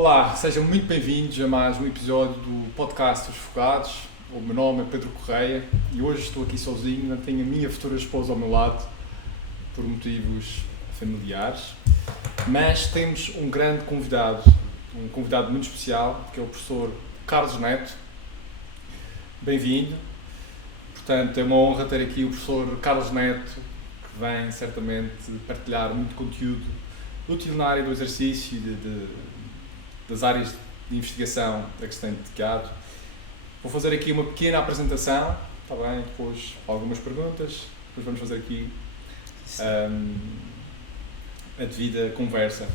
Olá, sejam muito bem-vindos a mais um episódio do podcast Os Focados. O meu nome é Pedro Correia e hoje estou aqui sozinho, não tenho a minha futura esposa ao meu lado, por motivos familiares, mas temos um grande convidado, um convidado muito especial, que é o professor Carlos Neto. Bem-vindo. Portanto, é uma honra ter aqui o professor Carlos Neto, que vem certamente partilhar muito conteúdo útil na área do exercício e das áreas de investigação a que se tem dedicado. Vou fazer aqui uma pequena apresentação, está bem? Depois algumas perguntas, depois vamos fazer aqui a devida conversa.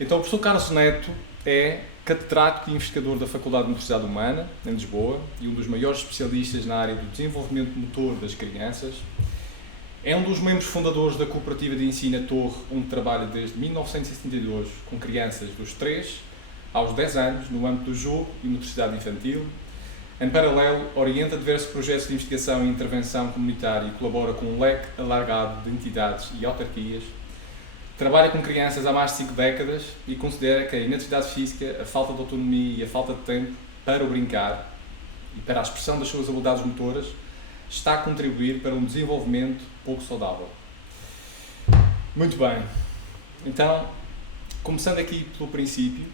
Então, o professor Carlos Neto é catedrático e investigador da Faculdade de Universidade Humana, em Lisboa, e um dos maiores especialistas na área do desenvolvimento motor das crianças. É um dos membros fundadores da Cooperativa de Ensino A Torre, onde trabalha desde 1972 com crianças dos 3 aos 10 anos, no âmbito do jogo e motricidade infantil. Em paralelo, orienta diversos projetos de investigação e intervenção comunitária e colabora com um leque alargado de entidades e autarquias. Trabalha com crianças há mais de 5 décadas e considera que a inatividade física, a falta de autonomia e a falta de tempo para o brincar e para a expressão das suas habilidades motoras está a contribuir para um desenvolvimento pouco saudável. Muito bem. Então, começando aqui pelo princípio,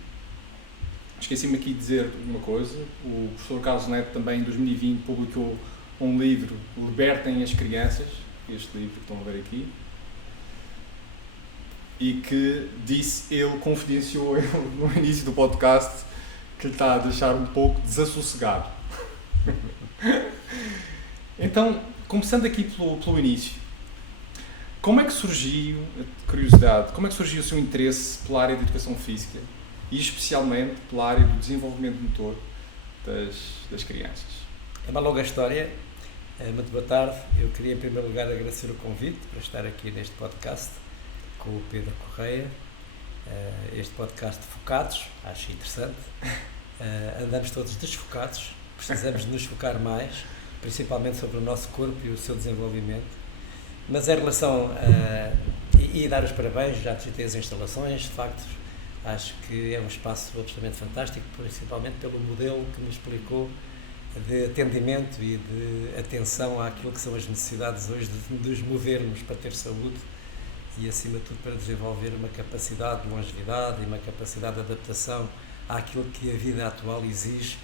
esqueci-me aqui de dizer uma coisa. O professor Carlos Neto também em 2020 publicou um livro, Libertem as Crianças, este livro que estão a ver aqui, e que ele confidenciou no início do podcast que lhe está a deixar um pouco desassossegado. Então, começando aqui pelo início, como é que surgiu, curiosidade, como é que surgiu o seu interesse pela área de educação física e especialmente pela área do desenvolvimento motor das crianças? É uma longa história. Muito boa tarde. Eu queria em primeiro lugar agradecer o convite para estar aqui neste podcast com o Pedro Correia. Este podcast de focados, acho interessante. Andamos todos desfocados, precisamos de nos focar mais, principalmente sobre o nosso corpo e o seu desenvolvimento. Mas em relação e dar os parabéns, já visitei as instalações, de facto, acho que é um espaço absolutamente fantástico, principalmente pelo modelo que me explicou de atendimento e de atenção àquilo que são as necessidades hoje de nos movermos para ter saúde e, acima de tudo, para desenvolver uma capacidade de longevidade e uma capacidade de adaptação àquilo que a vida atual exige,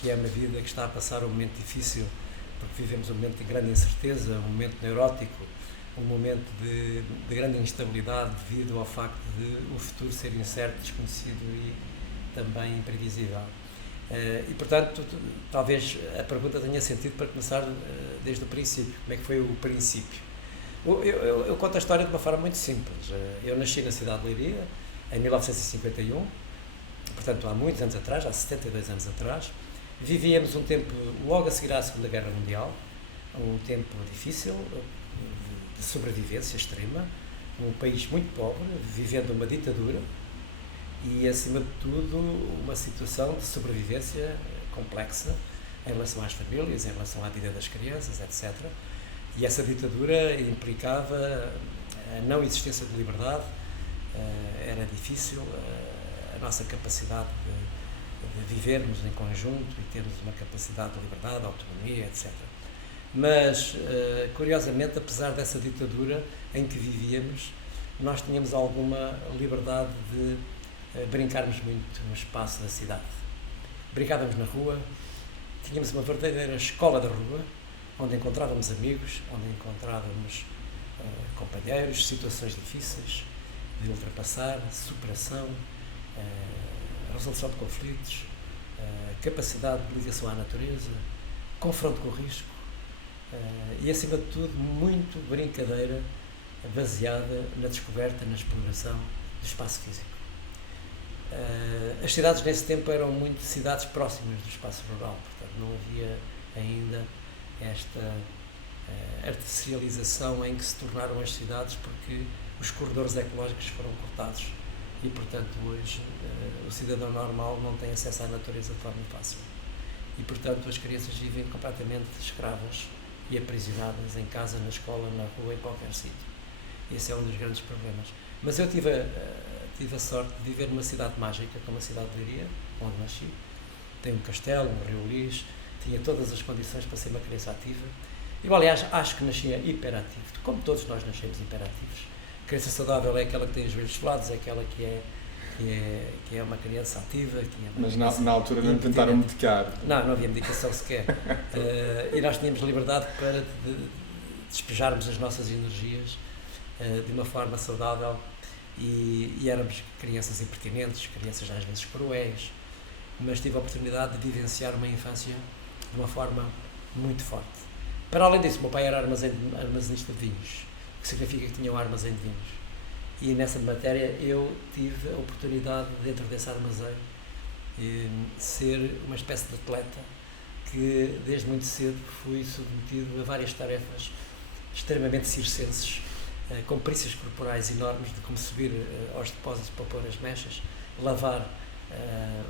que é uma vida que está a passar um momento difícil, porque vivemos um momento de grande incerteza, um momento neurótico, um momento de grande instabilidade devido ao facto de o futuro ser incerto, desconhecido e também imprevisível. E, portanto, talvez a pergunta tenha sentido para começar desde o princípio. Como é que foi o princípio? Eu conto a história de uma forma muito simples. Eu nasci na cidade de Leiria em 1951, portanto há muitos anos atrás, há 72 anos atrás. Vivíamos um tempo logo a seguir à Segunda Guerra Mundial, um tempo difícil, de sobrevivência extrema, um país muito pobre, vivendo uma ditadura e, acima de tudo, uma situação de sobrevivência complexa em relação às famílias, em relação à vida das crianças, etc. E essa ditadura implicava a não existência de liberdade, era difícil a nossa capacidade de vivermos em conjunto e termos uma capacidade de liberdade, autonomia, etc. Mas, curiosamente, apesar dessa ditadura em que vivíamos, nós tínhamos alguma liberdade de brincarmos muito no espaço da cidade. Brincávamos na rua, tínhamos uma verdadeira escola da rua, onde encontrávamos amigos, onde encontrávamos companheiros, situações difíceis de ultrapassar, superação, resolução de conflitos, capacidade de ligação à natureza, confronto com o risco e, acima de tudo, muito brincadeira baseada na descoberta, na exploração do espaço físico. As cidades nesse tempo eram muito cidades próximas do espaço rural, portanto não havia ainda esta artificialização em que se tornaram as cidades, porque os corredores ecológicos foram cortados e, portanto, hoje o cidadão normal não tem acesso à natureza de forma fácil. E, portanto, as crianças vivem completamente escravas e aprisionadas em casa, na escola, na rua, em qualquer sítio. Esse é um dos grandes problemas. Mas eu tive tive a sorte de viver numa cidade mágica, como a cidade de Leiria, onde nasci. Tem um castelo, um rio Lis, tinha todas as condições para ser uma criança ativa. Eu, aliás, acho que nascia hiperativo, como todos nós nascemos hiperativos. A criança saudável é aquela que tem os joelhos gelados, é aquela que é uma criança ativa. Mas na altura não tentaram medicar? Não havia medicação sequer. E nós tínhamos liberdade para despejarmos as nossas energias de uma forma saudável e éramos crianças impertinentes, crianças às vezes cruéis, mas tive a oportunidade de vivenciar uma infância de uma forma muito forte. Para além disso, o meu pai era armazenista de vinhos, o que significa que tinha um armazém de vinhos. E nessa matéria eu tive a oportunidade, dentro desse armazém, ser uma espécie de atleta que desde muito cedo fui submetido a várias tarefas extremamente circenses, com perícias corporais enormes, de como subir aos depósitos para pôr as mechas, lavar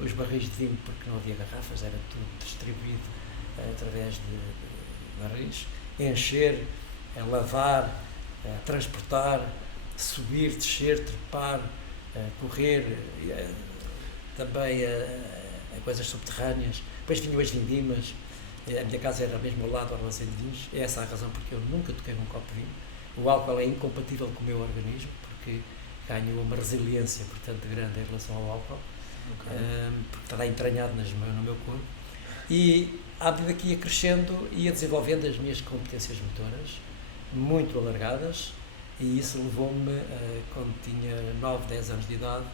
os barris de vinho, porque não havia garrafas, era tudo distribuído através de barris, encher, lavar, transportar, subir, descer, trepar, correr, também a coisas subterrâneas. Depois vinham as vindimas. A minha casa era mesmo ao lado do armazém de vinhos. É essa a razão porque eu nunca toquei num copo de vinho. O álcool é incompatível com o meu organismo, porque ganho uma resiliência, portanto, grande em relação ao álcool, porque está entranhado no meu corpo. E à medida que ia crescendo, ia desenvolvendo as minhas competências motoras, muito alargadas, e isso levou-me, quando tinha 9, 10 anos de idade,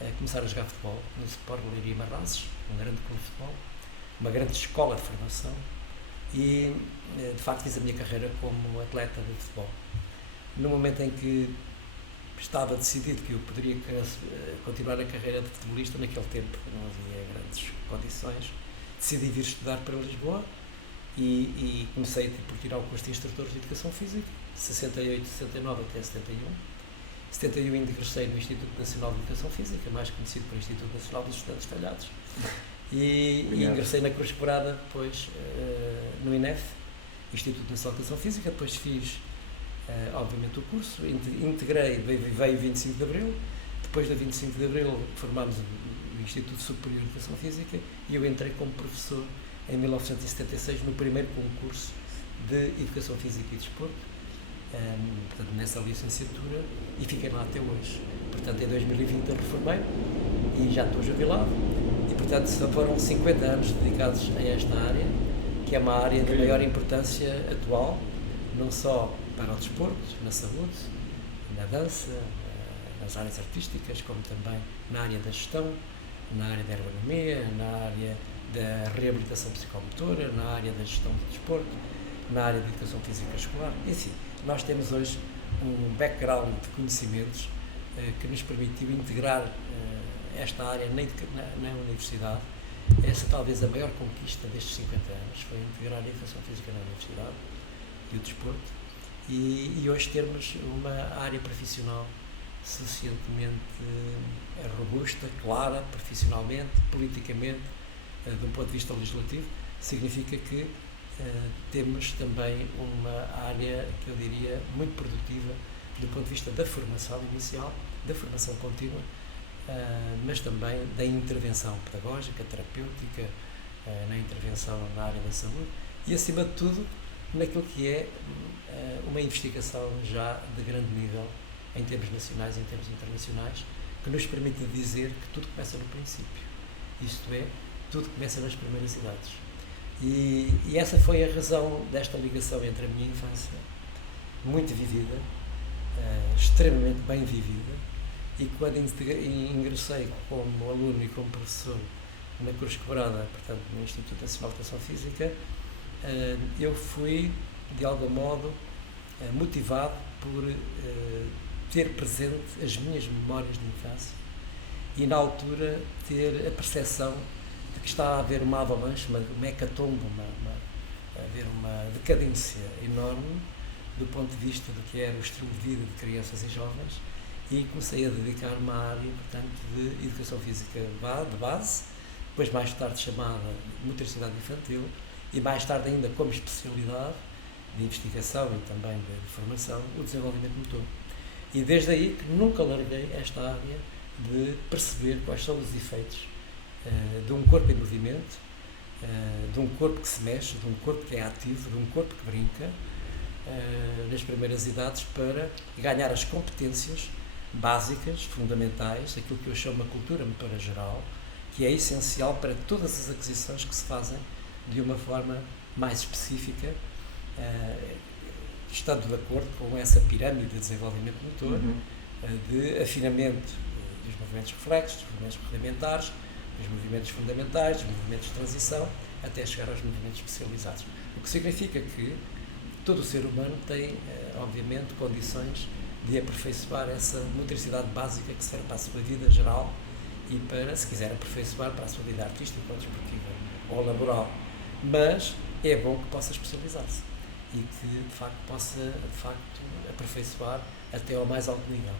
a começar a jogar futebol no Sport Leiria Marrazes, um grande clube de futebol, uma grande escola de formação, e de facto fiz a minha carreira como atleta de futebol. No momento em que estava decidido que eu poderia continuar a carreira de futebolista, naquele tempo não havia grandes condições, decidi vir estudar para Lisboa e comecei por tirar o curso de instrutor de Educação Física, de 68, 69 até 71. 71 ingressei no Instituto Nacional de Educação Física, mais conhecido por Instituto Nacional dos Estudantes Talhados, e ingressei na Cruz Quebrada, depois no INEF, Instituto Nacional de Educação Física. Depois fiz, obviamente, o curso, integrei, veio 25 de Abril, depois da 25 de Abril formámos o Instituto Superior de Educação Física e eu entrei como professor em 1976 no primeiro concurso de Educação Física e Desporto, portanto, nessa licenciatura, e fiquei lá até hoje. Portanto, em 2020 eu reformei e já estou jubilado, e portanto foram 50 anos dedicados a esta área, que é uma área de maior importância atual, não só para o desporto, na saúde, na dança, nas áreas artísticas, como também na área da gestão, na área da ergonomia, na área da reabilitação psicomotora, na área da gestão do desporto, na área da educação física escolar. Enfim, nós temos hoje um background de conhecimentos que nos permitiu integrar esta área na universidade. Essa talvez a maior conquista destes 50 anos, foi integrar a educação física na universidade e o desporto, e hoje termos uma área profissional suficientemente robusta, clara, profissionalmente, politicamente, de um ponto de vista legislativo. Significa que temos também uma área que eu diria muito produtiva do ponto de vista da formação inicial, da formação contínua, mas também da intervenção pedagógica, terapêutica, na intervenção na área da saúde e, acima de tudo, naquilo que é uma investigação já de grande nível em termos nacionais e em termos internacionais, que nos permite dizer que tudo começa no princípio, isto é, tudo começa nas primeiras idades. E essa foi a razão desta ligação entre a minha infância, muito vivida, extremamente bem vivida, e quando ingressei como aluno e como professor na Cruz Quebrada, portanto no Instituto Nacional de Educação Física, eu fui, de algum modo, motivado por ter presente as minhas memórias de infância e, na altura, ter a percepção de que está a haver uma avalanche, uma hecatombe, haver uma decadência enorme do ponto de vista do que era o estilo de vida de crianças e jovens, e comecei a dedicar-me à área, portanto, de educação física de base, depois mais tarde chamada motricidade infantil, e mais tarde ainda como especialidade de investigação e também de formação, o desenvolvimento motor. E desde aí que nunca larguei esta área de perceber quais são os efeitos de um corpo em movimento, de um corpo que se mexe, de um corpo que é ativo, de um corpo que brinca, nas primeiras idades, para ganhar as competências básicas, fundamentais, aquilo que eu chamo uma cultura motora geral, que é essencial para todas as aquisições que se fazem de uma forma mais específica, estando de acordo com essa pirâmide de desenvolvimento motor, de afinamento dos movimentos reflexos, dos movimentos rudimentares, dos movimentos fundamentais, dos movimentos de transição, até chegar aos movimentos especializados. O que significa que todo o ser humano tem, obviamente, condições de aperfeiçoar essa motricidade básica que serve para a sua vida geral e para, se quiser, aperfeiçoar para a sua vida artística ou desportiva ou laboral. Mas é bom que possa especializar-se e que, de facto, possa, aperfeiçoar até ao mais alto nível.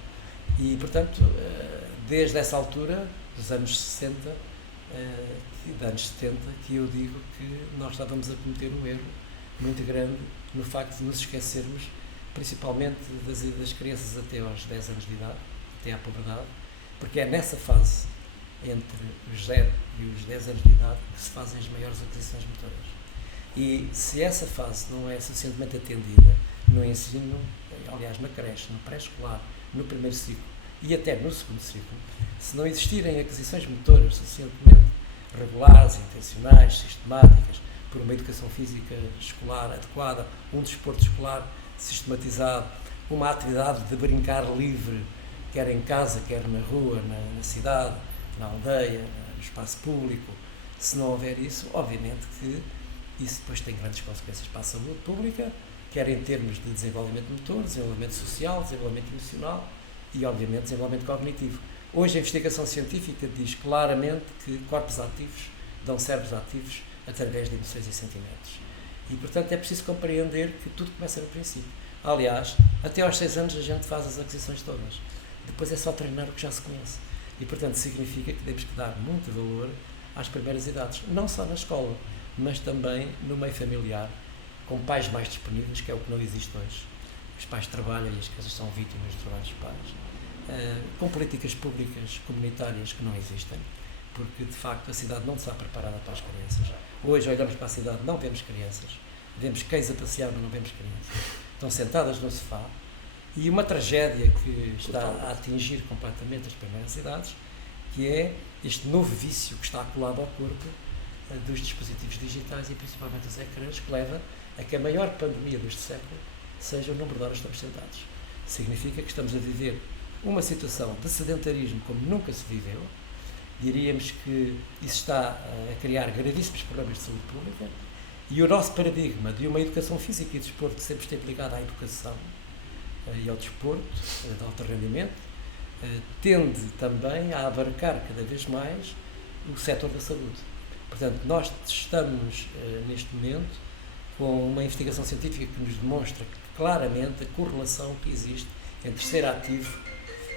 E, portanto, desde essa altura, dos anos 60, anos 70, que eu digo que nós estávamos a cometer um erro muito grande no facto de nos esquecermos, principalmente das crianças até aos 10 anos de idade, até à puberdade, porque é nessa fase, entre os 0 e os 10 anos de idade, que se fazem as maiores aquisições motoras. E se essa fase não é suficientemente atendida no ensino, aliás, na creche, no pré-escolar, no primeiro ciclo e até no segundo ciclo, se não existirem aquisições motoras suficientemente regulares, intencionais, sistemáticas, por uma educação física escolar adequada, um desporto escolar sistematizado, uma atividade de brincar livre, quer em casa, quer na rua, na cidade, na aldeia, no espaço público, se não houver isso, obviamente que isso depois tem grandes consequências para a saúde pública, quer em termos de desenvolvimento motor, desenvolvimento social, desenvolvimento emocional e, obviamente, desenvolvimento cognitivo. Hoje a investigação científica diz claramente que corpos ativos dão cérebros ativos através de emoções e sentimentos. E, portanto, é preciso compreender que tudo começa no princípio. Aliás, até aos 6 anos a gente faz as aquisições todas. Depois é só treinar o que já se conhece. E, portanto, significa que temos que dar muito valor às primeiras idades. Não só na escola, mas também no meio familiar, com pais mais disponíveis, que é o que não existe hoje. Os pais trabalham e as crianças são vítimas do trabalho dos pais. Com políticas públicas comunitárias que não existem, porque de facto a cidade não está preparada para as crianças. Hoje olhamos para a cidade, não vemos crianças, vemos cães a passear, mas não vemos crianças. Estão sentadas no sofá. E uma tragédia que está a atingir completamente as primeiras idades, que é este novo vício que está colado ao corpo dos dispositivos digitais e principalmente dos ecrãs, que leva a que a maior pandemia deste século seja o número de horas que estamos sentados. Significa que estamos a viver uma situação de sedentarismo como nunca se viveu. Diríamos que isso está a criar gravíssimos problemas de saúde pública e o nosso paradigma de uma educação física e desporto que sempre esteve ligada à educação e ao desporto de alto rendimento tende também a abarcar cada vez mais o setor da saúde. Portanto, nós estamos neste momento com uma investigação científica que nos demonstra claramente a correlação que existe entre ser ativo,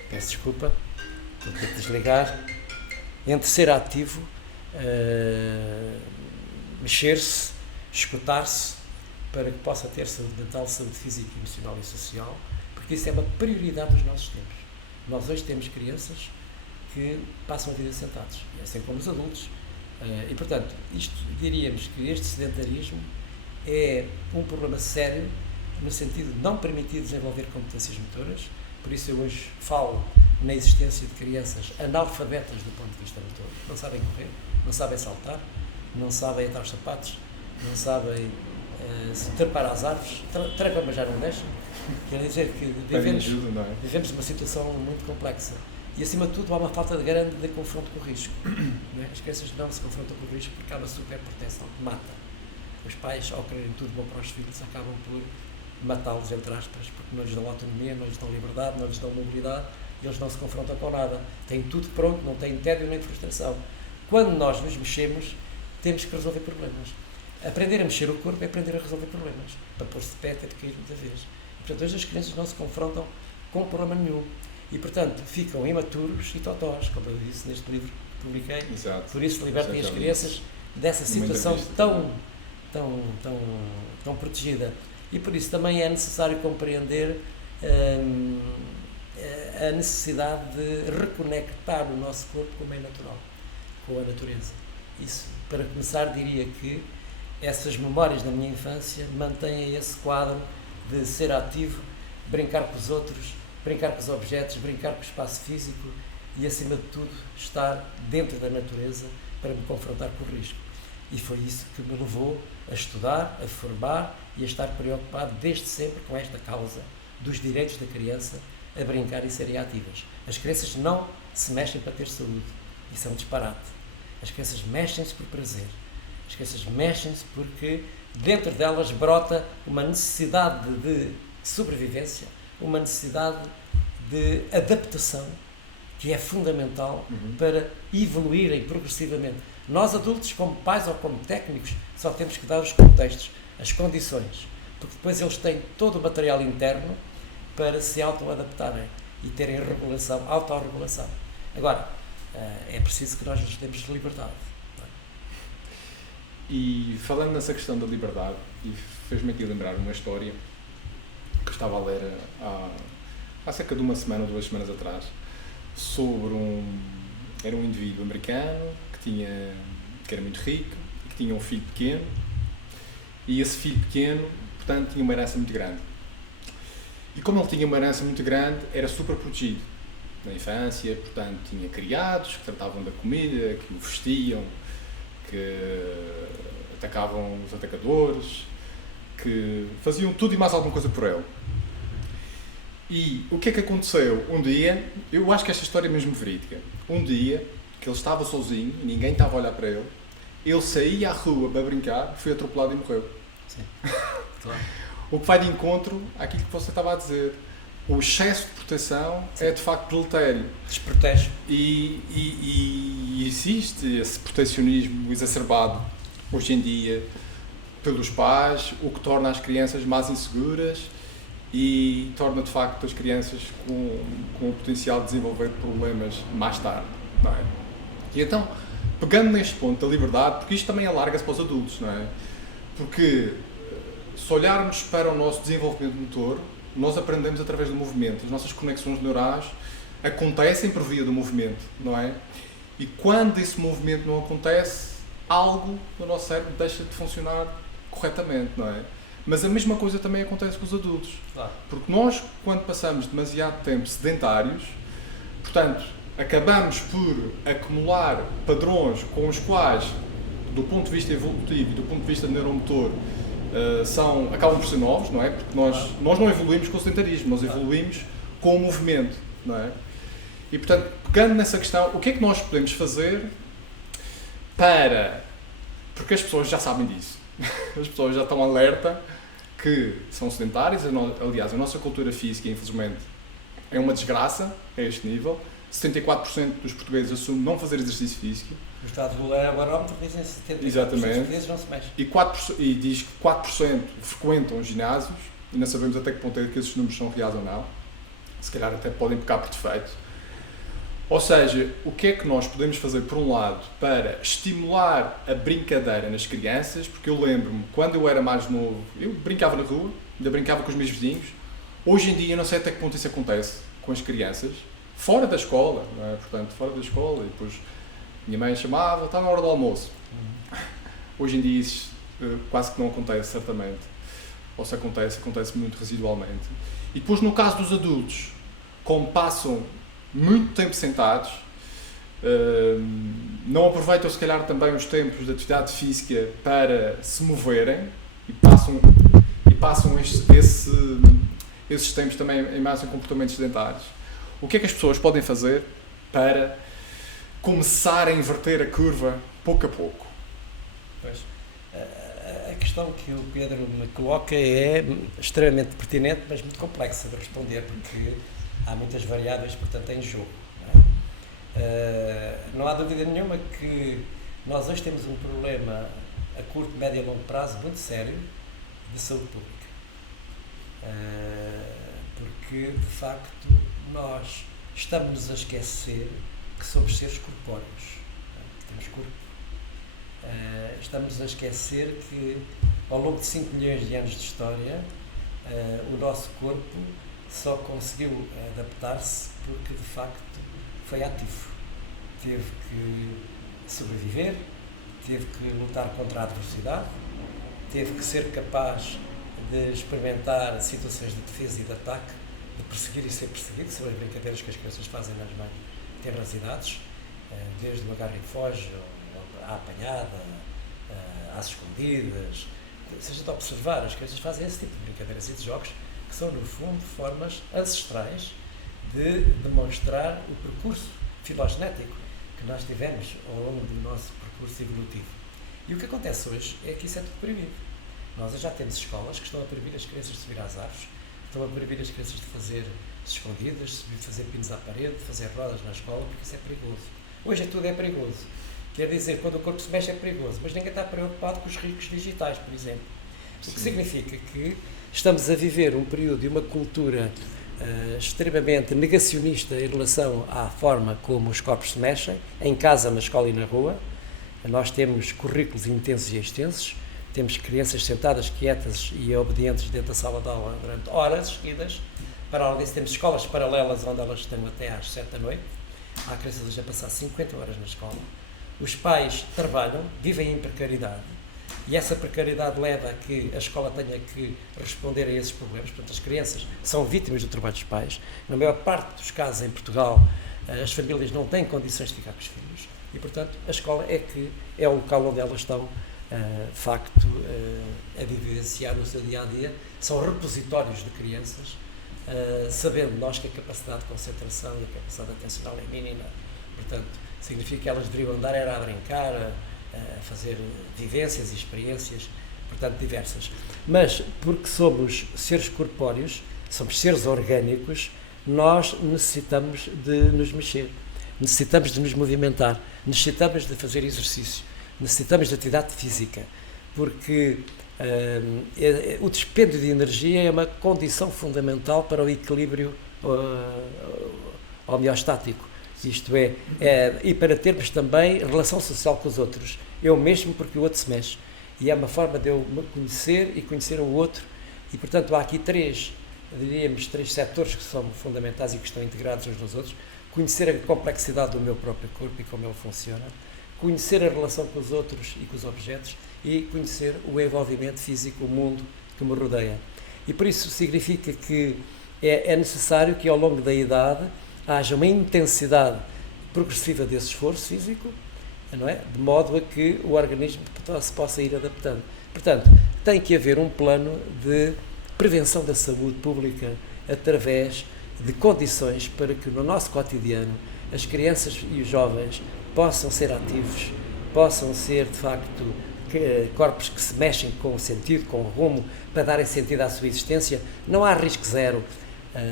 peço desculpa, vou ter que desligar, entre ser ativo, mexer-se, escutar-se, para que possa ter saúde mental, saúde física, emocional e social, porque isso é uma prioridade dos nossos tempos. Nós hoje temos crianças que passam a vida sentados, assim como os adultos. E, portanto, diríamos que este sedentarismo é um problema sério no sentido de não permitir desenvolver competências motoras. Por isso eu hoje falo na existência de crianças analfabetas do ponto de vista motor. Não sabem correr, não sabem saltar, não sabem atar os sapatos, não sabem se trepar às árvores, trepam mas já não deixam. Quer dizer que vivemos uma situação muito complexa. E, acima de tudo, há uma falta grande de confronto com o risco. Não é? As crianças não se confrontam com o risco porque há uma superproteção que mata. Os pais, ao quererem tudo bom para os filhos, acabam por matá-los, entre aspas, porque não lhes dão autonomia, não lhes dão liberdade, não lhes dão mobilidade, e eles não se confrontam com nada. Têm tudo pronto, não têm tédio nem frustração. Quando nós nos mexemos, temos que resolver problemas. Aprender a mexer o corpo é aprender a resolver problemas. Para pôr-se de pé, ter de cair muita vez. E, portanto, hoje as crianças não se confrontam com problema nenhum. E, portanto, ficam imaturos e totós, como eu disse neste livro que publiquei. Exato. Por isso, libertem as crianças dessa situação tão protegida. E, por isso, também é necessário compreender a necessidade de reconectar o nosso corpo com o meio natural, com a natureza. Isso, para começar, diria que essas memórias da minha infância mantêm esse quadro de ser ativo, brincar com os outros, brincar com os objetos, brincar com o espaço físico e, acima de tudo, estar dentro da natureza para me confrontar com o risco. E foi isso que me levou a estudar, a formar e a estar preocupado desde sempre com esta causa dos direitos da criança a brincar e serem ativas. As crianças não se mexem para ter saúde. Isso é um disparate. As crianças mexem-se por prazer. As crianças mexem-se porque dentro delas brota uma necessidade de sobrevivência, uma necessidade de adaptação que é fundamental para evoluírem progressivamente. Nós adultos, como pais ou como técnicos, só temos que dar os contextos, as condições, porque depois eles têm todo o material interno para se auto-adaptarem e terem regulação, autorregulação. Agora, é preciso que nós nos demos liberdade. E falando nessa questão da liberdade, e fez-me aqui lembrar uma história que estava a ler há cerca de uma semana ou 2 semanas atrás, sobre era um indivíduo americano que era muito rico e que tinha um filho pequeno, e esse filho pequeno, portanto, tinha uma herança muito grande. E como ele tinha uma herança muito grande, era super protegido na infância, portanto, tinha criados que tratavam da comida, que o vestiam, que atacavam os atacadores, que faziam tudo e mais alguma coisa por ele. E o que é que aconteceu? Um dia, eu acho que esta história é mesmo verídica, um dia que ele estava sozinho e ninguém estava a olhar para ele, ele saía à rua para brincar, foi atropelado e morreu. Sim, claro. O que vai de encontro àquilo que você estava a dizer. O excesso de proteção é de facto deletério. Desprotege. E existe esse protecionismo exacerbado hoje em dia pelos pais, o que torna as crianças mais inseguras e torna de facto as crianças com o potencial de desenvolver problemas mais tarde, não é? E então, pegando neste ponto da liberdade, porque isto também alarga-se para os adultos, não é? Porque se olharmos para o nosso desenvolvimento motor, nós aprendemos através do movimento. As nossas conexões neurais acontecem por via do movimento, não é? E quando esse movimento não acontece, algo no nosso cérebro deixa de funcionar corretamente, não é? Mas a mesma coisa também acontece com os adultos. Claro. Porque nós, quando passamos demasiado tempo sedentários, portanto, acabamos por acumular padrões com os quais, do ponto de vista evolutivo e do ponto de vista neuromotor, acabam por ser novos, não é? Porque nós não evoluímos com o sedentarismo, nós evoluímos com o movimento, não é? E, portanto, pegando nessa questão, o que é que nós podemos fazer para... Porque as pessoas já sabem disso. As pessoas já estão alerta que são sedentários. Aliás, a nossa cultura física, infelizmente, é uma desgraça a este nível. 74% dos portugueses assumem não fazer exercício físico. O Estado do Barómetro dizem que 74% Exatamente. dos portugueses não se mexem. E diz que 4% frequentam ginásios, e não sabemos até que ponto é que esses números são reais ou não. Se calhar até podem pecar por defeito. Ou seja, o que é que nós podemos fazer, por um lado, para estimular a brincadeira nas crianças? Porque eu lembro-me, quando eu era mais novo, eu brincava na rua, ainda brincava com os meus vizinhos. Hoje em dia, eu não sei até que ponto isso acontece com as crianças, fora da escola, não é? Portanto, fora da escola, e depois minha mãe chamava, está na hora do almoço. Hoje em dia isso quase que não acontece, certamente. Ou se acontece, acontece muito residualmente. E depois, no caso dos adultos, como passam muito tempo sentados, não aproveitam se calhar também os tempos de atividade física para se moverem e passam esses tempos também em mais em comportamentos sedentários. O que é que as pessoas podem fazer para começar a inverter a curva pouco a pouco? Pois, a questão que o Pedro me coloca é extremamente pertinente, mas muito complexa de responder, porque há muitas variáveis, portanto, em jogo. Não há dúvida nenhuma que nós hoje temos um problema a curto, médio e longo prazo muito sério de saúde pública. Porque, de facto, nós estamos a esquecer que somos seres corpóreos, que temos corpo. Estamos a esquecer que, ao longo de 5 milhões de anos de história, o nosso corpo só conseguiu adaptar-se porque, de facto, foi ativo. Teve que sobreviver, teve que lutar contra a adversidade, teve que ser capaz de experimentar situações de defesa e de ataque, de perseguir e ser perseguido, são as brincadeiras que as crianças fazem nas mais tenras idades, desde o agarra e foge, à apanhada, às escondidas. Se a gente observar, as crianças fazem esse tipo de brincadeiras e de jogos que são, no fundo, formas ancestrais de demonstrar o percurso filogenético que nós tivemos ao longo do nosso percurso evolutivo. E o que acontece hoje é que isso é tudo proibido. Nós já temos escolas que estão a proibir as crianças de subir às árvores, estão a proibir as crianças de fazer escondidas, de fazer pinos à parede, de fazer rodas na escola, porque isso é perigoso. Hoje tudo é perigoso. Quer dizer, quando o corpo se mexe é perigoso, mas ninguém está preocupado com os riscos digitais, por exemplo. O que significa que estamos a viver um período de uma cultura extremamente negacionista em relação à forma como os corpos se mexem, em casa, na escola e na rua. Nós temos currículos intensos e extensos, temos crianças sentadas quietas e obedientes dentro da sala de aula durante horas seguidas. Para além disso, temos escolas paralelas onde elas estão até às 7 da noite. Há crianças a passar 50 horas na escola. Os pais trabalham, vivem em precariedade, e essa precariedade leva a que a escola tenha que responder a esses problemas. Portanto, as crianças são vítimas do trabalho dos pais. Na maior parte dos casos em Portugal, as famílias não têm condições de ficar com os filhos e, portanto, a escola é o local onde elas estão, de facto, a vivenciar o seu dia-a-dia. São repositórios de crianças, sabendo nós que a capacidade de concentração e a capacidade atencional é mínima. Portanto, significa que elas deveriam andar era a brincar, a fazer vivências e experiências, portanto, diversas. Mas, porque somos seres corpóreos, somos seres orgânicos, nós necessitamos de nos mexer, necessitamos de nos movimentar, necessitamos de fazer exercício, necessitamos de atividade física, porque o dispêndio de energia é uma condição fundamental para o equilíbrio homeostático. Isto é, e para termos também relação social com os outros. Eu mesmo, porque o outro se mexe. E é uma forma de eu me conhecer e conhecer o outro. E, portanto, há aqui três setores que são fundamentais e que estão integrados uns nos outros. Conhecer a complexidade do meu próprio corpo e como ele funciona. Conhecer a relação com os outros e com os objetos. E conhecer o envolvimento físico, o mundo que me rodeia. E por isso significa que é necessário que, ao longo da idade, haja uma intensidade progressiva desse esforço físico, não é? De modo a que o organismo se possa ir adaptando. Portanto, tem que haver um plano de prevenção da saúde pública através de condições para que no nosso cotidiano as crianças e os jovens possam ser ativos, possam ser, de facto, corpos que se mexem com sentido, com rumo, para darem sentido à sua existência. Não há risco zero.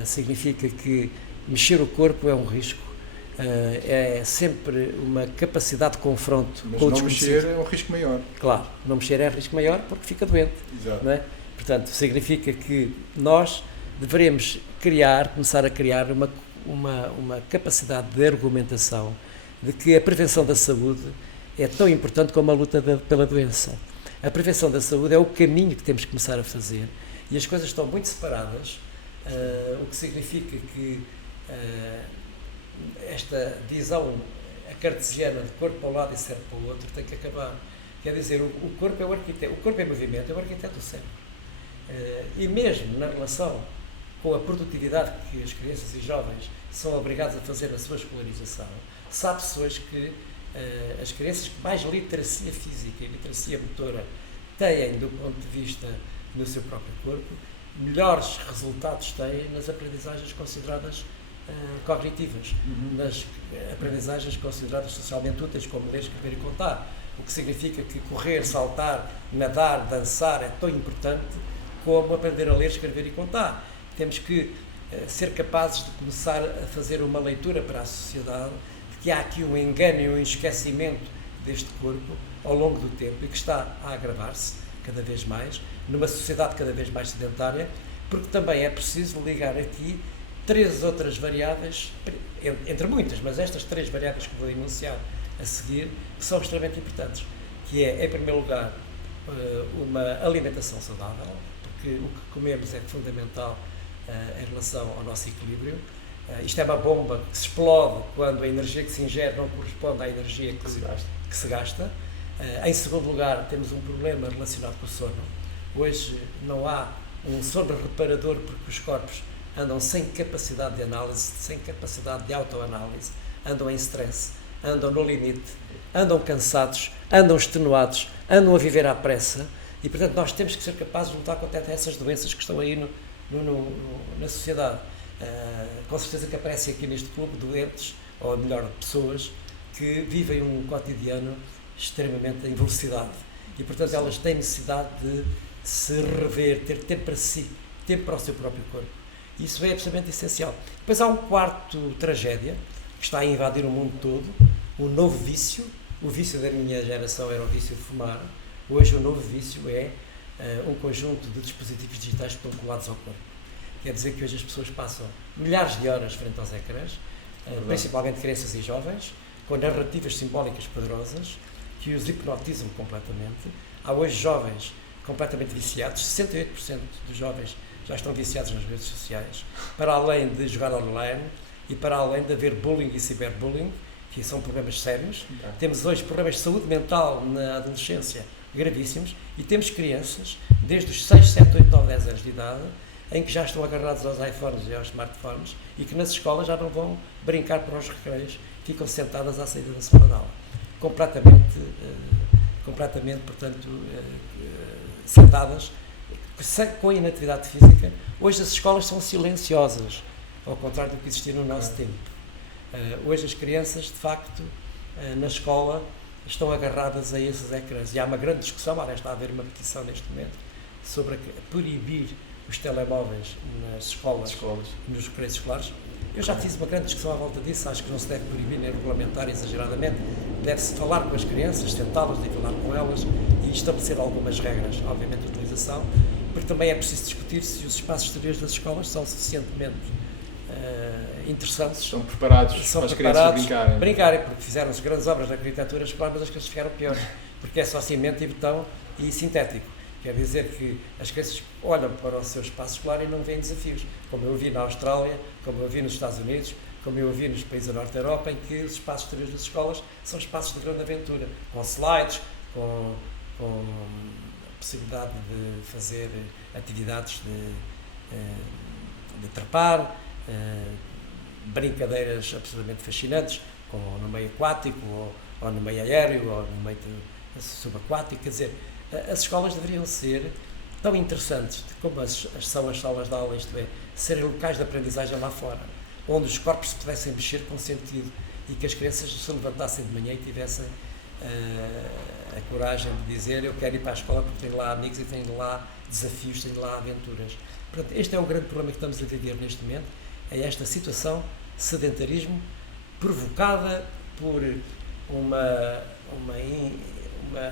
Significa que mexer o corpo é um risco, é sempre uma capacidade de confronto. Mas com o não desconhecido. mexer é um risco maior. Claro, não mexer é risco maior porque fica doente. Exato. Não é? Portanto, significa que nós devemos começar a criar uma capacidade de argumentação de que a prevenção da saúde é tão importante como a luta pela doença. A prevenção da saúde é o caminho que temos que começar a fazer e as coisas estão muito separadas, o que significa que esta visão cartesiana de corpo para um lado e cérebro para o outro tem que acabar. Quer dizer, o corpo é o arquiteto, o corpo é movimento, é o arquiteto do cérebro. E mesmo na relação com a produtividade que as crianças e jovens são obrigados a fazer na sua escolarização, sabe-se hoje que as crianças que mais literacia física e literacia motora têm do ponto de vista do seu próprio corpo, melhores resultados têm nas aprendizagens consideradas cognitivas, nas aprendizagens consideradas socialmente úteis, como ler, escrever e contar. O que significa que correr, saltar, nadar, dançar é tão importante como aprender a ler, escrever e contar. Temos que ser capazes de começar a fazer uma leitura para a sociedade de que há aqui um engano e um esquecimento deste corpo ao longo do tempo e que está a agravar-se cada vez mais, numa sociedade cada vez mais sedentária, porque também é preciso ligar aqui 3 outras variáveis, entre muitas, mas estas 3 variáveis que vou enunciar a seguir, que são extremamente importantes, que é, em primeiro lugar, uma alimentação saudável, porque o que comemos é fundamental em relação ao nosso equilíbrio. Isto é uma bomba que se explode quando a energia que se ingere não corresponde à energia que se gasta. Em segundo lugar, temos um problema relacionado com o sono. Hoje não há um sono reparador porque os corpos andam sem capacidade de análise, sem capacidade de autoanálise, andam em stress, andam no limite, andam cansados, andam extenuados, andam a viver à pressa e, portanto, nós temos que ser capazes de lutar contra essas doenças que estão aí na sociedade. Com certeza que aparecem aqui neste clube doentes, ou melhor, pessoas que vivem um cotidiano extremamente em velocidade e, portanto, elas têm necessidade de se rever, ter tempo para si, tempo para o seu próprio corpo. Isso é absolutamente essencial. Depois há um quarto tragédia que está a invadir o mundo todo, o novo vício. O vício da minha geração era o vício de fumar. Hoje o novo vício é um conjunto de dispositivos digitais que estão colados ao corpo. Quer dizer que hoje as pessoas passam milhares de horas frente aos ecrãs, principalmente crianças e jovens, com narrativas simbólicas poderosas que os hipnotizam completamente. Há hoje jovens completamente viciados, 68% dos jovens já estão viciados nas redes sociais, para além de jogar online e para além de haver bullying e ciberbullying, que são problemas sérios. Temos hoje problemas de saúde mental na adolescência gravíssimos e temos crianças, desde os 6, 7, 8, 9, 10 anos de idade, em que já estão agarrados aos iPhones e aos smartphones e que nas escolas já não vão brincar para os recreios, ficam sentadas à saída da sala de aula. Completamente, portanto, sentadas, com a inatividade física. Hoje as escolas são silenciosas, ao contrário do que existia no nosso tempo. Hoje as crianças, de facto, na escola, estão agarradas a esses ecrãs. E há uma grande discussão, aliás, está a haver uma petição neste momento, sobre proibir os telemóveis nas escolas, nos recreios escolares. Eu já fiz uma grande discussão à volta disso, acho que não se deve proibir nem regulamentar exageradamente, deve-se falar com as crianças, sentá-las e falar com elas e estabelecer algumas regras, obviamente de utilização, porque também é preciso discutir se os espaços exteriores das escolas são suficientemente interessantes. Estão preparados para as crianças brincarem, porque fizeram-se grandes obras de arquitetura escolar, mas as crianças ficaram piores, porque é só cimento e betão e sintético. Quer dizer que as crianças olham para o seu espaço escolar e não veem desafios, como eu vi na Austrália, como eu vi nos Estados Unidos, como eu vi nos países da Norte da Europa, em que os espaços exteriores das escolas são espaços de grande aventura, com slides, com a possibilidade de fazer atividades de trepar, brincadeiras absolutamente fascinantes, no meio aquático, ou no meio aéreo, ou no meio subaquático. Quer dizer, as escolas deveriam ser tão interessantes como são as salas de aula, isto é, serem locais de aprendizagem lá fora, onde os corpos se pudessem mexer com sentido e que as crianças se levantassem de manhã e tivessem a coragem de dizer: eu quero ir para a escola porque tenho lá amigos e tenho lá desafios, tenho lá aventuras. Portanto, este é o grande problema que estamos a viver neste momento, é esta situação de sedentarismo provocada por um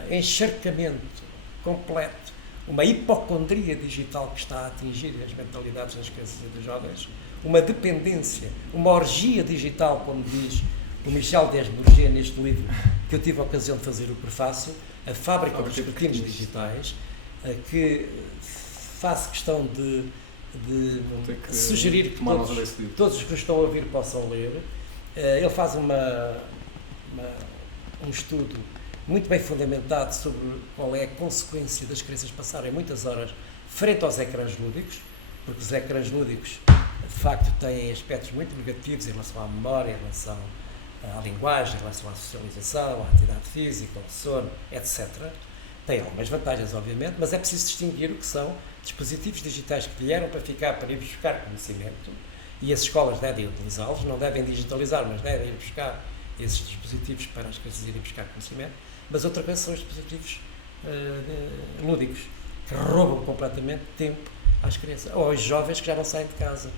encharcamento completo, uma hipocondria digital que está a atingir as mentalidades das crianças e dos jovens, uma dependência, uma orgia digital, como diz o Michel Desbourget neste livro que eu tive a ocasião de fazer o prefácio, A Fábrica dos Pequenos Digitais, que faço questão de sugerir que todos os que estão a ouvir possam ler. Ele faz um estudo muito bem fundamentado sobre qual é a consequência das crianças passarem muitas horas frente aos ecrãs lúdicos, porque os ecrãs lúdicos, de facto, têm aspectos muito negativos em relação à memória, em relação à linguagem, em relação à socialização, à atividade física, ao sono, etc. Tem algumas vantagens, obviamente, mas é preciso distinguir o que são dispositivos digitais que vieram para ficar, para ir buscar conhecimento, e as escolas devem utilizá-los, não devem digitalizar, mas devem ir buscar esses dispositivos para as crianças irem buscar conhecimento. Mas outra coisa são os dispositivos lúdicos, que roubam completamente tempo às crianças, ou aos jovens que já não saem de casa,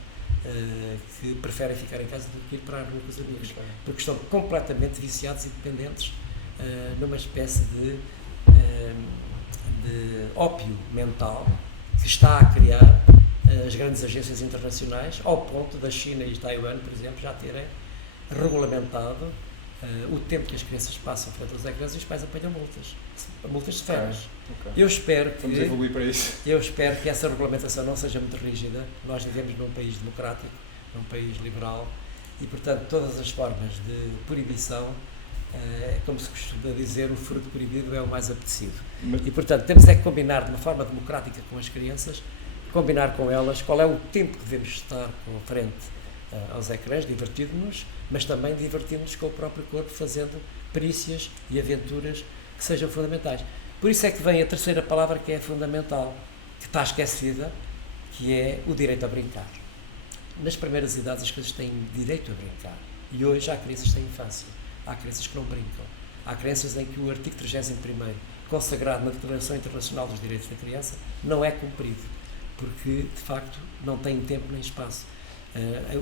que preferem ficar em casa do que ir para a rua com os amigos, porque estão completamente viciados e dependentes numa espécie de ópio mental que está a criar as grandes agências internacionais, ao ponto da China e Taiwan, por exemplo, já terem regulamentado o tempo que as crianças passam frente aos ecrãs e os pais apanham multas severas. Ok. Eu espero Vamos evoluir para isso. que essa regulamentação não seja muito rígida. Nós vivemos num país democrático, num país liberal e, portanto, todas as formas de proibição, como se costuma dizer, o fruto proibido é o mais apetecido. E, portanto, temos é que combinar de uma forma democrática com as crianças, combinar com elas qual é o tempo que devemos estar com frente aos ecrãs, divertindo-nos, mas também divertindo-nos com o próprio corpo, fazendo perícias e aventuras que sejam fundamentais. Por isso é que vem a terceira palavra, que é fundamental, que está esquecida, que é o direito a brincar. Nas primeiras idades as crianças têm direito a brincar, e hoje há crianças sem infância, há crianças que não brincam, há crianças em que o artigo 31º, consagrado na Declaração Internacional dos Direitos da Criança, não é cumprido, porque de facto não têm tempo nem espaço.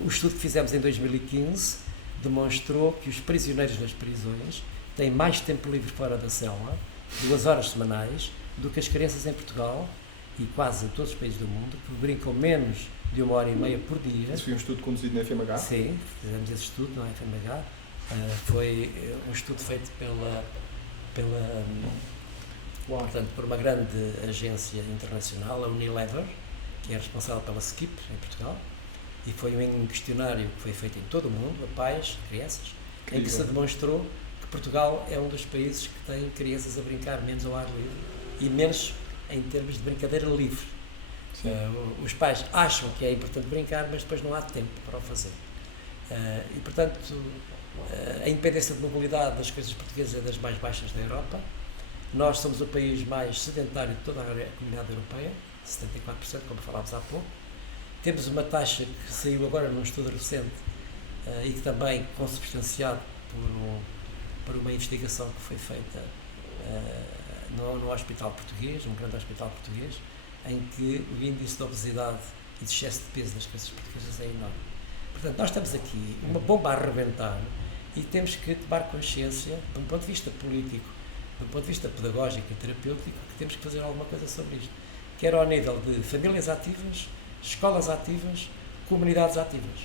O estudo que fizemos em 2015 demonstrou que os prisioneiros nas prisões têm mais tempo livre fora da cela, 2 horas semanais, do que as crianças em Portugal e quase em todos os países do mundo, que brincam menos de 1h30 por dia. Isso foi um estudo conduzido na FMH? Sim, fizemos esse estudo na FMH. Foi um estudo feito portanto, por uma grande agência internacional, a Unilever, que é responsável pela SKIP em Portugal, e foi um questionário que foi feito em todo o mundo, a pais, crianças, em que se demonstrou que Portugal é um dos países que tem crianças a brincar menos ao ar livre e menos em termos de brincadeira livre. Os pais acham que é importante brincar, mas depois não há tempo para o fazer. E, portanto, a independência de mobilidade das crianças portuguesas é das mais baixas da Europa. Nós somos o país mais sedentário de toda a comunidade europeia, 74%, como falámos há pouco. Temos uma taxa que saiu agora num estudo recente e que também consubstanciado por uma investigação que foi feita no hospital português, um grande hospital português, em que o índice de obesidade e de excesso de peso das crianças portuguesas é enorme. Portanto, nós estamos aqui, uma bomba a arrebentar, e temos que tomar consciência, de um ponto de vista político, de um ponto de vista pedagógico e terapêutico, que temos que fazer alguma coisa sobre isto. Quer ao nível de famílias ativas, escolas ativas, comunidades ativas.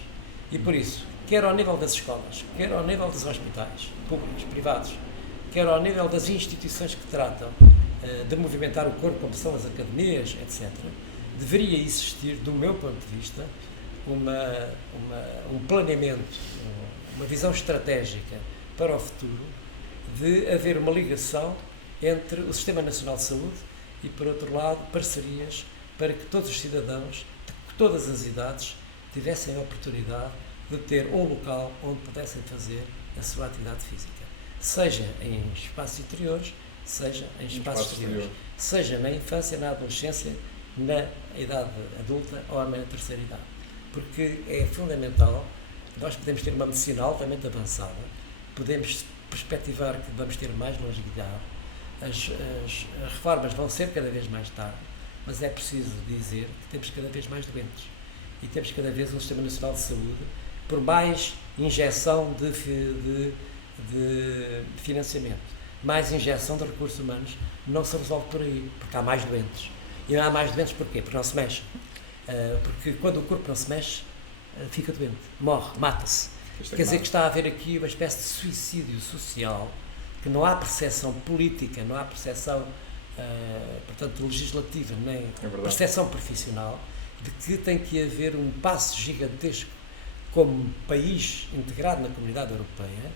E por isso, quer ao nível das escolas, quer ao nível dos hospitais, públicos, privados, quer ao nível das instituições que tratam de movimentar o corpo, como são as academias, etc., deveria existir, do meu ponto de vista, um planeamento, uma visão estratégica para o futuro, de haver uma ligação entre o Sistema Nacional de Saúde e, por outro lado, parcerias para que todos os cidadãos, de todas as idades, tivessem a oportunidade de ter um local onde pudessem fazer a sua atividade física. Seja em espaços interiores, seja em espaços exteriores. Seja na infância, na adolescência, na idade adulta ou na terceira idade. Porque é fundamental, nós podemos ter uma medicina altamente avançada, podemos perspectivar que vamos ter mais longevidade, as reformas vão ser cada vez mais tarde, mas é preciso dizer que temos cada vez mais doentes e temos cada vez um Sistema Nacional de Saúde, por mais injeção de financiamento, mais injeção de recursos humanos, não se resolve por aí, porque há mais doentes. E há mais doentes porquê? Porque não se mexe. Porque quando o corpo não se mexe, fica doente, morre, mata-se. Quer dizer que está a haver aqui uma espécie de suicídio social, que não há percepção política, não há percepção, portanto, legislativa, nem percepção profissional, de que tem que haver um passo gigantesco como país integrado na comunidade europeia,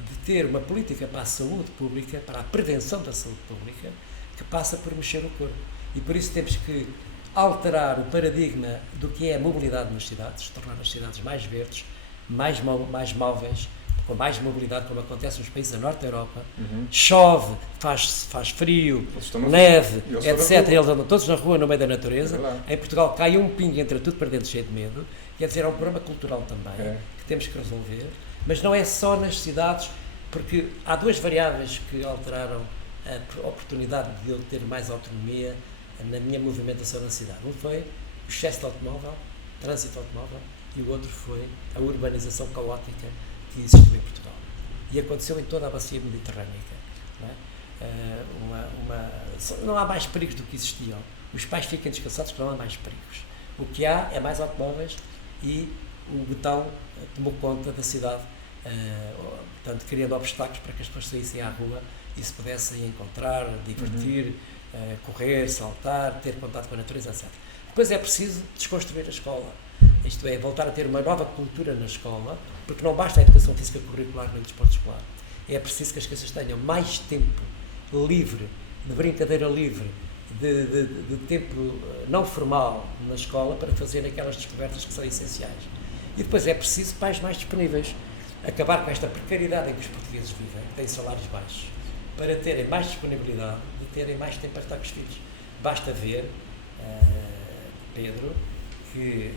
de ter uma política para a saúde pública, para a prevenção da saúde pública, que passa por mexer o corpo. E por isso temos que alterar o paradigma do que é a mobilidade nas cidades, tornar as cidades mais verdes, mais móveis, com mais mobilidade, como acontece nos países da Norte da Europa. Chove, faz frio, neve, etc. Eles andam todos na rua, no meio da natureza. Em Portugal cai um pingo, entra tudo para dentro cheio de medo. Quer dizer, é um problema cultural também, que temos que resolver. Mas não é só nas cidades, porque há duas variáveis que alteraram a oportunidade de eu ter mais autonomia na minha movimentação na cidade. Um foi o excesso de automóvel, trânsito automóvel, e o outro foi a urbanização caótica que existiu em Portugal. E aconteceu em toda a bacia mediterrânica. Não é? Não há mais perigos do que existiam. Os pais ficam descansados porque não há mais perigos. O que há é mais automóveis e o betão tomou conta da cidade portanto, criando obstáculos para que as pessoas saíssem à rua e se pudessem encontrar, divertir, correr, saltar, ter contato com a natureza, etc. Depois é preciso desconstruir a escola, isto é, voltar a ter uma nova cultura na escola, porque não basta a educação física curricular nem o desporto escolar. É preciso que as crianças tenham mais tempo livre, de brincadeira livre, de tempo não formal na escola para fazer aquelas descobertas que são essenciais. E depois é preciso pais mais disponíveis, acabar com esta precariedade em que os portugueses vivem, que têm salários baixos, para terem mais disponibilidade, de terem mais tempo para estar com os filhos. Basta ver, Pedro, que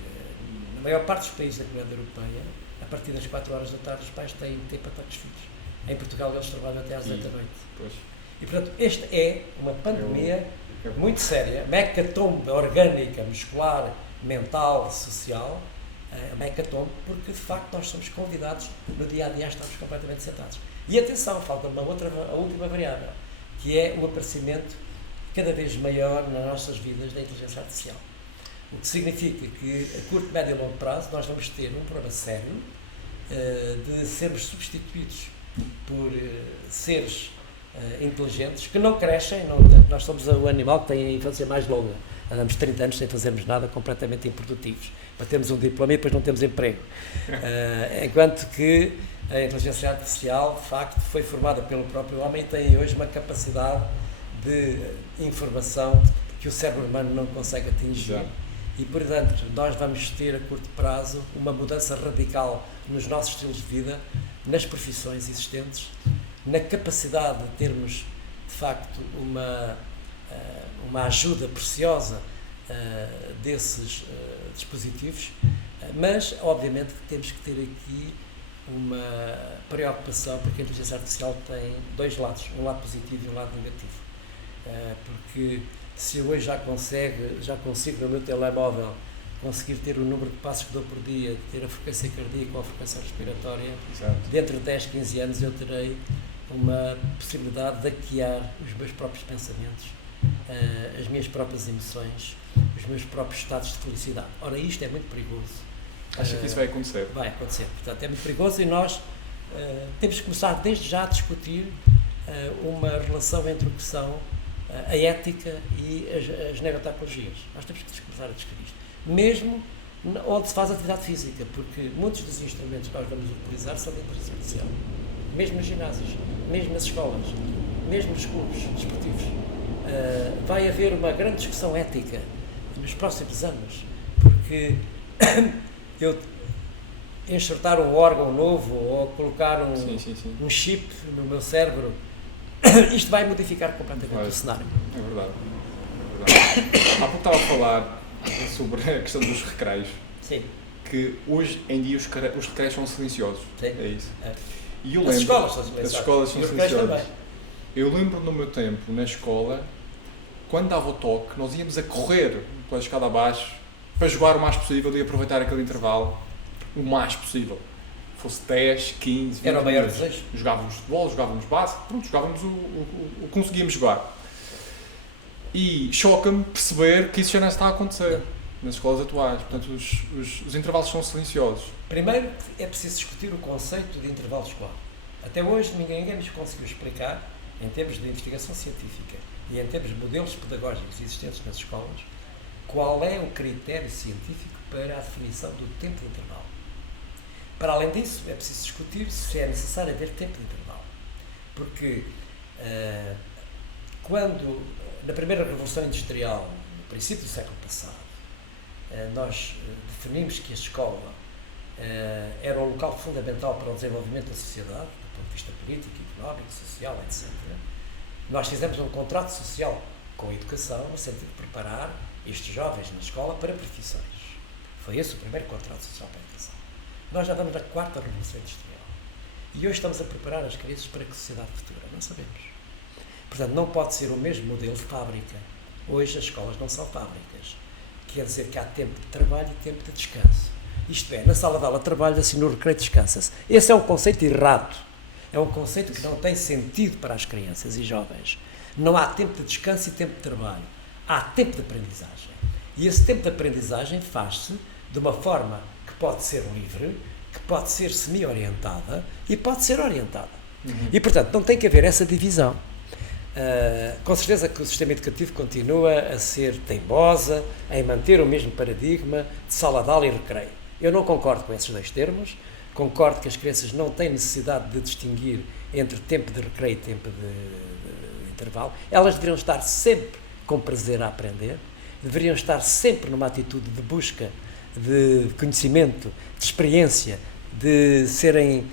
na maior parte dos países da Comunidade Europeia, a partir das 4 horas da tarde, os pais têm tempo para estar com os filhos. Em Portugal eles trabalham até às 8 da noite. Pois. E, portanto, esta é uma pandemia muito séria, uma hecatombe orgânica, muscular, mental, social, uma hecatombe, porque, de facto, nós somos convidados, no dia-a-dia, a estarmos completamente sentados. E, atenção, falta a última variável, que é o aparecimento cada vez maior nas nossas vidas da inteligência artificial. O que significa que, a curto, médio e longo prazo, nós vamos ter um problema sério de sermos substituídos por seres inteligentes que não crescem. Nós somos o animal que tem a infância mais longa. Andamos 30 anos sem fazermos nada, completamente improdutivos. Para termos um diploma e depois não temos emprego. Enquanto que a inteligência artificial, de facto, foi formada pelo próprio homem e tem hoje uma capacidade de informação que o cérebro humano não consegue atingir. Já. E, portanto, nós vamos ter a curto prazo uma mudança radical nos nossos estilos de vida, nas profissões existentes, na capacidade de termos, de facto, uma ajuda preciosa desses dispositivos, mas, obviamente, que temos que ter aqui uma preocupação, porque a inteligência artificial tem dois lados, um lado positivo e um lado negativo. Porque se eu hoje já consigo no meu telemóvel conseguir ter o número de passos que dou por dia, ter a frequência cardíaca ou a frequência respiratória, exato, dentro de 10, 15 anos eu terei uma possibilidade de hackear os meus próprios pensamentos, as minhas próprias emoções, os meus próprios estados de felicidade. Ora, isto é muito perigoso. Acha que isso vai acontecer? Vai acontecer. Portanto, é muito perigoso e nós temos que começar desde já a discutir uma relação entre o que são a ética e as neurotecnologias. Nós temos que começar a discutir isto. Mesmo onde se faz atividade física, porque muitos dos instrumentos que nós vamos utilizar são de inteligência artificial. Mesmo nos ginásios, mesmo nas escolas, mesmo nos clubes desportivos. Vai haver uma grande discussão ética nos próximos anos, porque eu enxertar um órgão novo ou colocar um chip no meu cérebro, isto vai modificar completamente o cenário. É verdade. Há pouco estava a falar sobre a questão dos recreios. Sim. Que hoje em dia os recreios são silenciosos. Sim. É isso. E eu lembro, as escolas são silenciosas. As escolas são silenciosas. Eu lembro no meu tempo, na escola, quando dava o toque, nós íamos a correr pela escada abaixo para jogar o mais possível e aproveitar aquele intervalo o mais possível. Fosse 10, 15, 20 era o maior desejo. Jogávamos futebol, jogávamos básico, pronto, jogávamos o que conseguíamos jogar. E choca-me perceber que isso já não está a acontecer nas escolas atuais. Portanto, os intervalos são silenciosos. Primeiro, é preciso discutir o conceito de intervalo escolar. Até hoje, ninguém nos conseguiu explicar, em termos de investigação científica e em termos de modelos pedagógicos existentes nas escolas, qual é o critério científico para a definição do tempo de intervalo. Para além disso, é preciso discutir se é necessário haver tempo de intervalo. Porque quando, na primeira Revolução Industrial, no princípio do século passado, nós definimos que a escola era um local fundamental para o desenvolvimento da sociedade, do ponto de vista político, económico, social, etc. Nós fizemos um contrato social com a educação, no sentido de preparar estes jovens na escola para profissões. Foi esse o primeiro contrato social para a educação. Nós já estamos na quarta Revolução Industrial. E hoje estamos a preparar as crianças para que sociedade futura? Não sabemos. Portanto, não pode ser o mesmo modelo de fábrica. Hoje as escolas não são fábricas. Quer dizer que há tempo de trabalho e tempo de descanso. Isto é, na sala de aula trabalha-se e no recreio descansa-se. Esse é um conceito errado. É um conceito que não tem sentido para as crianças e jovens. Não há tempo de descanso e tempo de trabalho. Há tempo de aprendizagem. E esse tempo de aprendizagem faz-se de uma forma que pode ser livre, que pode ser semi-orientada e pode ser orientada. E, portanto, não tem que haver essa divisão. Com certeza que o sistema educativo continua a ser teimosa em manter o mesmo paradigma de sala de aula e recreio. Eu não concordo com esses dois termos, concordo que as crianças não têm necessidade de distinguir entre tempo de recreio e tempo de intervalo. Elas deveriam estar sempre com prazer a aprender, deveriam estar sempre numa atitude de busca de conhecimento, de experiência, de serem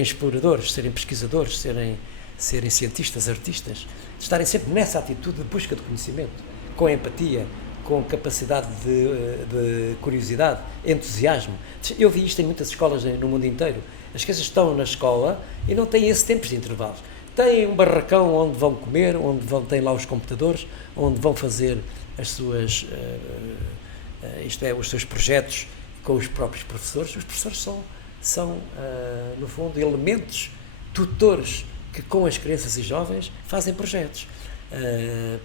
exploradores, serem pesquisadores, serem cientistas, artistas, de estarem sempre nessa atitude de busca de conhecimento, com empatia, com capacidade de curiosidade, entusiasmo. Eu vi isto em muitas escolas no mundo inteiro. As crianças estão na escola e não têm esse tempo de intervalos. Têm um barracão onde vão comer, têm lá os computadores, onde vão fazer as suas, os seus projetos com os próprios professores. Os professores são no fundo, elementos tutores que com as crianças e jovens fazem projetos.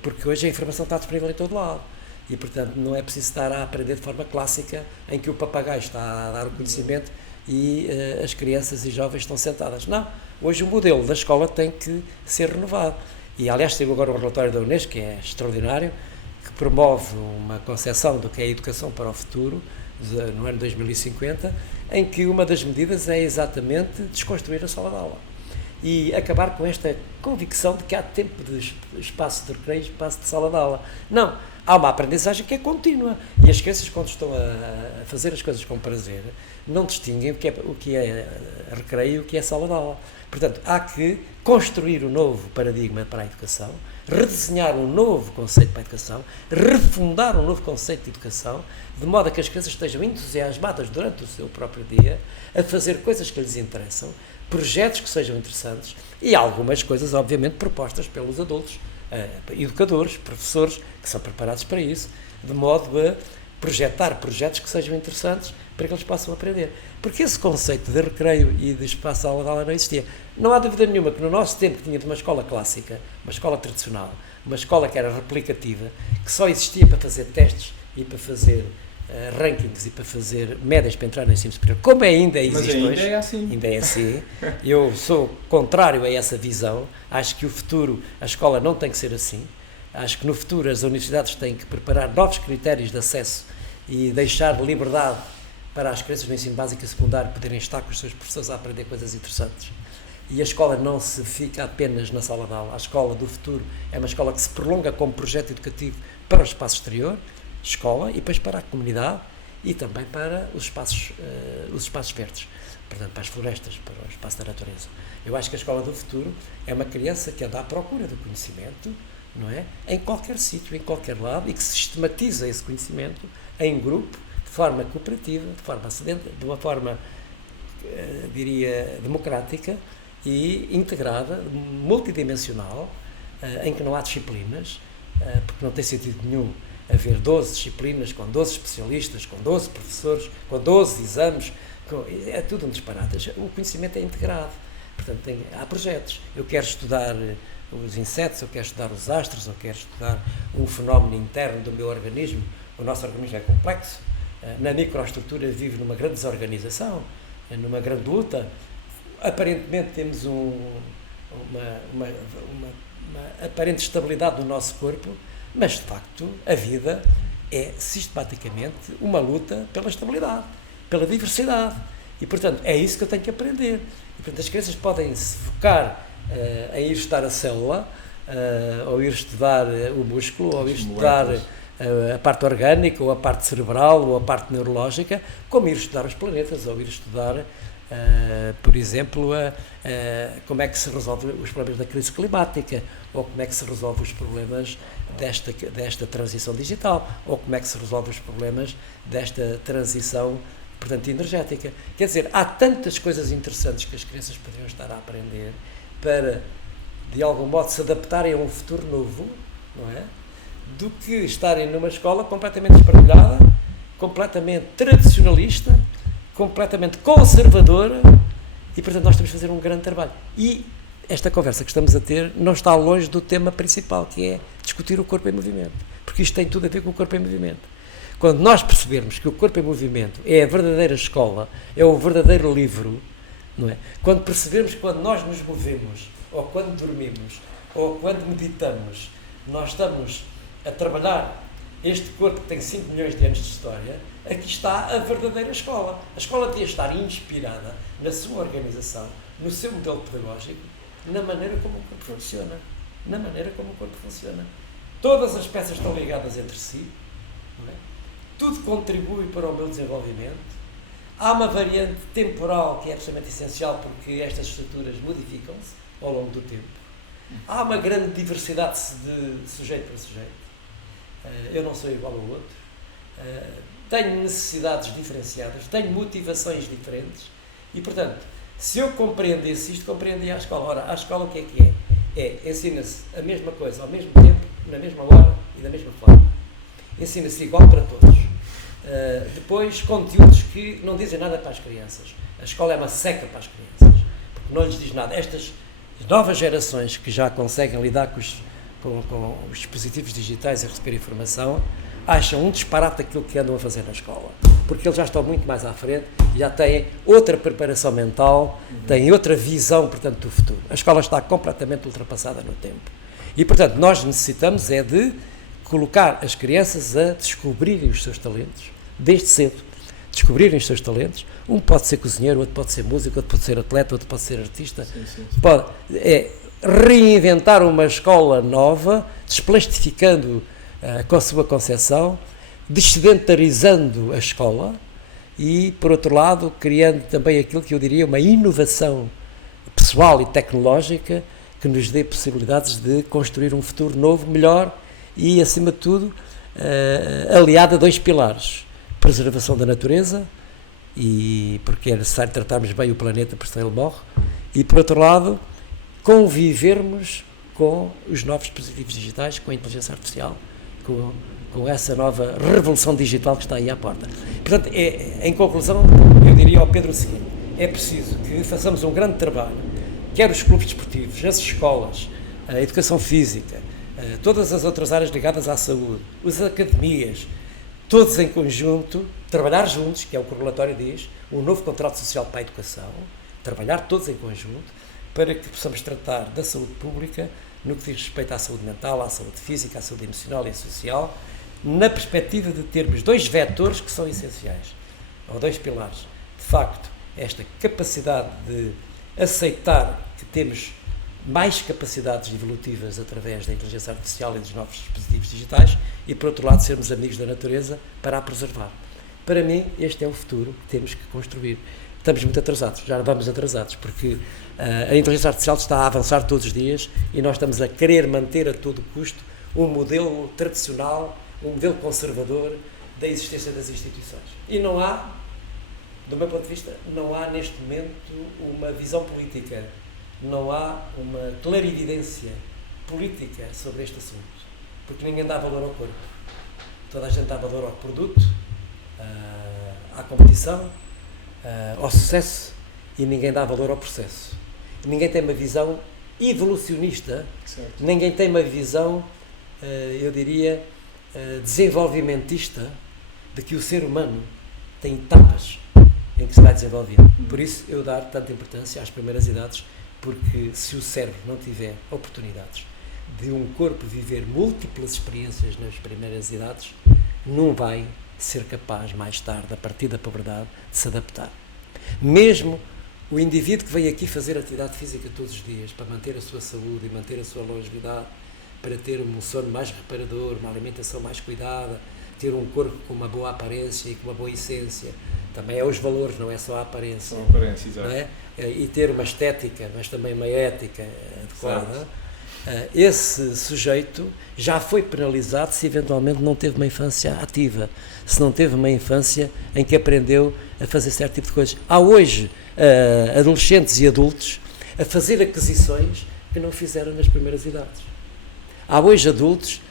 Porque hoje a informação está disponível em todo lado. E, portanto, não é preciso estar a aprender de forma clássica, em que o papagaio está a dar o conhecimento e as crianças e jovens estão sentadas. Não. Hoje o modelo da escola tem que ser renovado. E, aliás, saiu agora um relatório da Unesco, que é extraordinário, que promove uma concepção do que é a educação para o futuro, no ano 2050, em que uma das medidas é exatamente desconstruir a sala de aula. E acabar com esta convicção de que há tempo de espaço de recreio e espaço de sala de aula. Não. Há uma aprendizagem que é contínua. E as crianças, quando estão a fazer as coisas com prazer, não distinguem o que é recreio e o que é sala de aula. Portanto, há que construir um novo paradigma para a educação, redesenhar um novo conceito para a educação, refundar um novo conceito de educação, de modo a que as crianças estejam entusiasmadas durante o seu próprio dia a fazer coisas que lhes interessam, projetos que sejam interessantes e algumas coisas, obviamente, propostas pelos adultos, educadores, professores, que são preparados para isso, de modo a projetar projetos que sejam interessantes para que eles possam aprender. Porque esse conceito de recreio e de espaço de aula não existia. Não há dúvida nenhuma que no nosso tempo tínhamos uma escola clássica, uma escola tradicional, uma escola que era replicativa, que só existia para fazer testes e para fazer rankings e para fazer médias para entrar no ensino superior, como ainda existe hoje. Mas ainda é assim. Ainda é assim. Eu sou contrário a essa visão. Acho que o futuro, a escola não tem que ser assim. Acho que no futuro as universidades têm que preparar novos critérios de acesso e deixar liberdade para as crianças no ensino básico e secundário poderem estar com os seus professores a aprender coisas interessantes. E a escola não se fica apenas na sala de aula. A escola do futuro é uma escola que se prolonga como projeto educativo para o espaço exterior, escola, e depois para a comunidade e também para os espaços verdes, portanto, para as florestas, para o espaço da natureza. Eu acho que a escola do futuro é uma criança que anda à procura do conhecimento, não é? Em qualquer sítio, em qualquer lado, e que sistematiza esse conhecimento em grupo, de forma cooperativa, de forma acidente, de uma forma, diria, democrática e integrada, multidimensional, em que não há disciplinas, porque não tem sentido nenhum haver 12 disciplinas, com 12 especialistas, com 12 professores, com 12 exames, é tudo um disparate. O conhecimento é integrado, portanto há projetos. Eu quero estudar os insetos, eu quero estudar os astros, eu quero estudar um fenómeno interno do meu organismo. O nosso organismo é complexo, na microestrutura vive numa grande desorganização, numa grande luta. Aparentemente temos uma aparente estabilidade no nosso corpo, mas de facto a vida é sistematicamente uma luta pela estabilidade, pela diversidade, e portanto é isso que eu tenho que aprender. E portanto as crianças podem se focar em ir estudar a célula, ou ir estudar o músculo, ou ir estudar a parte orgânica, ou a parte cerebral, ou a parte neurológica, como ir estudar os planetas, ou ir estudar por exemplo, como é que se resolve os problemas da crise climática, ou como é que se resolve os problemas desta transição digital, ou como é que se resolve os problemas desta transição, portanto, energética. Quer dizer, há tantas coisas interessantes que as crianças poderiam estar a aprender para, de algum modo, se adaptarem a um futuro novo, não é? Do que estarem numa escola completamente espartilhada, completamente tradicionalista, completamente conservadora, e portanto nós temos de fazer um grande trabalho. E esta conversa que estamos a ter não está longe do tema principal, que é discutir o corpo em movimento, porque isto tem tudo a ver com o corpo em movimento. Quando nós percebermos que o corpo em movimento é a verdadeira escola, é o verdadeiro livro, não é? Quando percebermos que quando nós nos movemos, ou quando dormimos, ou quando meditamos, nós estamos a trabalhar este corpo que tem 5 milhões de anos de história, aqui está a verdadeira escola. A escola devia estar inspirada na sua organização, no seu modelo pedagógico, na maneira como o corpo funciona. Na maneira como o corpo funciona. Todas as peças estão ligadas entre si, não é? Tudo contribui para o meu desenvolvimento. Há uma variante temporal que é absolutamente essencial porque estas estruturas modificam-se ao longo do tempo. Há uma grande diversidade de sujeito para sujeito. Eu não sou igual ao outro. Tenho necessidades diferenciadas, tenho motivações diferentes e, portanto, se eu compreendesse isto, compreendia a escola. Ora, a escola o que é? Ensina-se a mesma coisa ao mesmo tempo, na mesma hora e da mesma forma. Ensina-se igual para todos. Depois, conteúdos que não dizem nada para as crianças. A escola é uma seca para as crianças, porque não lhes diz nada. Estas novas gerações que já conseguem lidar com os dispositivos digitais e receber informação, acham um disparate aquilo que andam a fazer na escola, porque eles já estão muito mais à frente, já têm outra preparação mental, têm outra visão, portanto, do futuro. A escola está completamente ultrapassada no tempo. E, portanto, nós necessitamos é de colocar as crianças a descobrirem os seus talentos, desde cedo, descobrirem os seus talentos. Um pode ser cozinheiro, outro pode ser músico, outro pode ser atleta, outro pode ser artista. Sim. Pode reinventar uma escola nova, desplastificando com a sua concepção, dessedentarizando a escola e, por outro lado, criando também aquilo que eu diria uma inovação pessoal e tecnológica que nos dê possibilidades de construir um futuro novo, melhor e, acima de tudo, aliado a 2 pilares: preservação da natureza, e porque é necessário tratarmos bem o planeta, porque senão ele morre, e, por outro lado, convivermos com os novos dispositivos digitais, com a inteligência artificial, com essa nova revolução digital que está aí à porta. Portanto, em conclusão, eu diria ao Pedro o seguinte: é preciso que façamos um grande trabalho, quer os clubes desportivos, as escolas, a educação física, todas as outras áreas ligadas à saúde, as academias, todos em conjunto, trabalhar juntos, que é o que o relatório diz, um novo contrato social para a educação, trabalhar todos em conjunto, para que possamos tratar da saúde pública no que diz respeito à saúde mental, à saúde física, à saúde emocional e social, na perspectiva de termos 2 vetores que são essenciais, ou 2 pilares. De facto, esta capacidade de aceitar que temos mais capacidades evolutivas através da inteligência artificial e dos novos dispositivos digitais e, por outro lado, sermos amigos da natureza para a preservar. Para mim, este é o futuro que temos que construir. Estamos muito atrasados, já vamos atrasados, porque a inteligência artificial está a avançar todos os dias e nós estamos a querer manter a todo custo um modelo tradicional, um modelo conservador da existência das instituições. E não há, do meu ponto de vista, não há neste momento uma visão política, não há uma clarividência política sobre este assunto, porque ninguém dá valor ao corpo. Toda a gente dá valor ao produto, à competição, ao sucesso, e ninguém dá valor ao processo. Ninguém tem uma visão evolucionista, certo. Ninguém tem uma visão, eu diria, desenvolvimentista, de que o ser humano tem etapas em que se vai desenvolvendo. Por isso eu dar tanta importância às primeiras idades, porque se o cérebro não tiver oportunidades de um corpo viver múltiplas experiências nas primeiras idades, não vai ser capaz, mais tarde, a partir da puberdade, de se adaptar. Mesmo o indivíduo que veio aqui fazer atividade física todos os dias, para manter a sua saúde e manter a sua longevidade, para ter um sono mais reparador, uma alimentação mais cuidada, ter um corpo com uma boa aparência e com uma boa essência, também é os valores, não é só a aparência. A aparência, exato. Não é? E ter uma estética, mas também uma ética adequada. Esse sujeito já foi penalizado se eventualmente não teve uma infância ativa, se não teve uma infância em que aprendeu a fazer certo tipo de coisas. Há hoje adolescentes e adultos a fazer aquisições que não fizeram nas primeiras idades. Há hoje adultos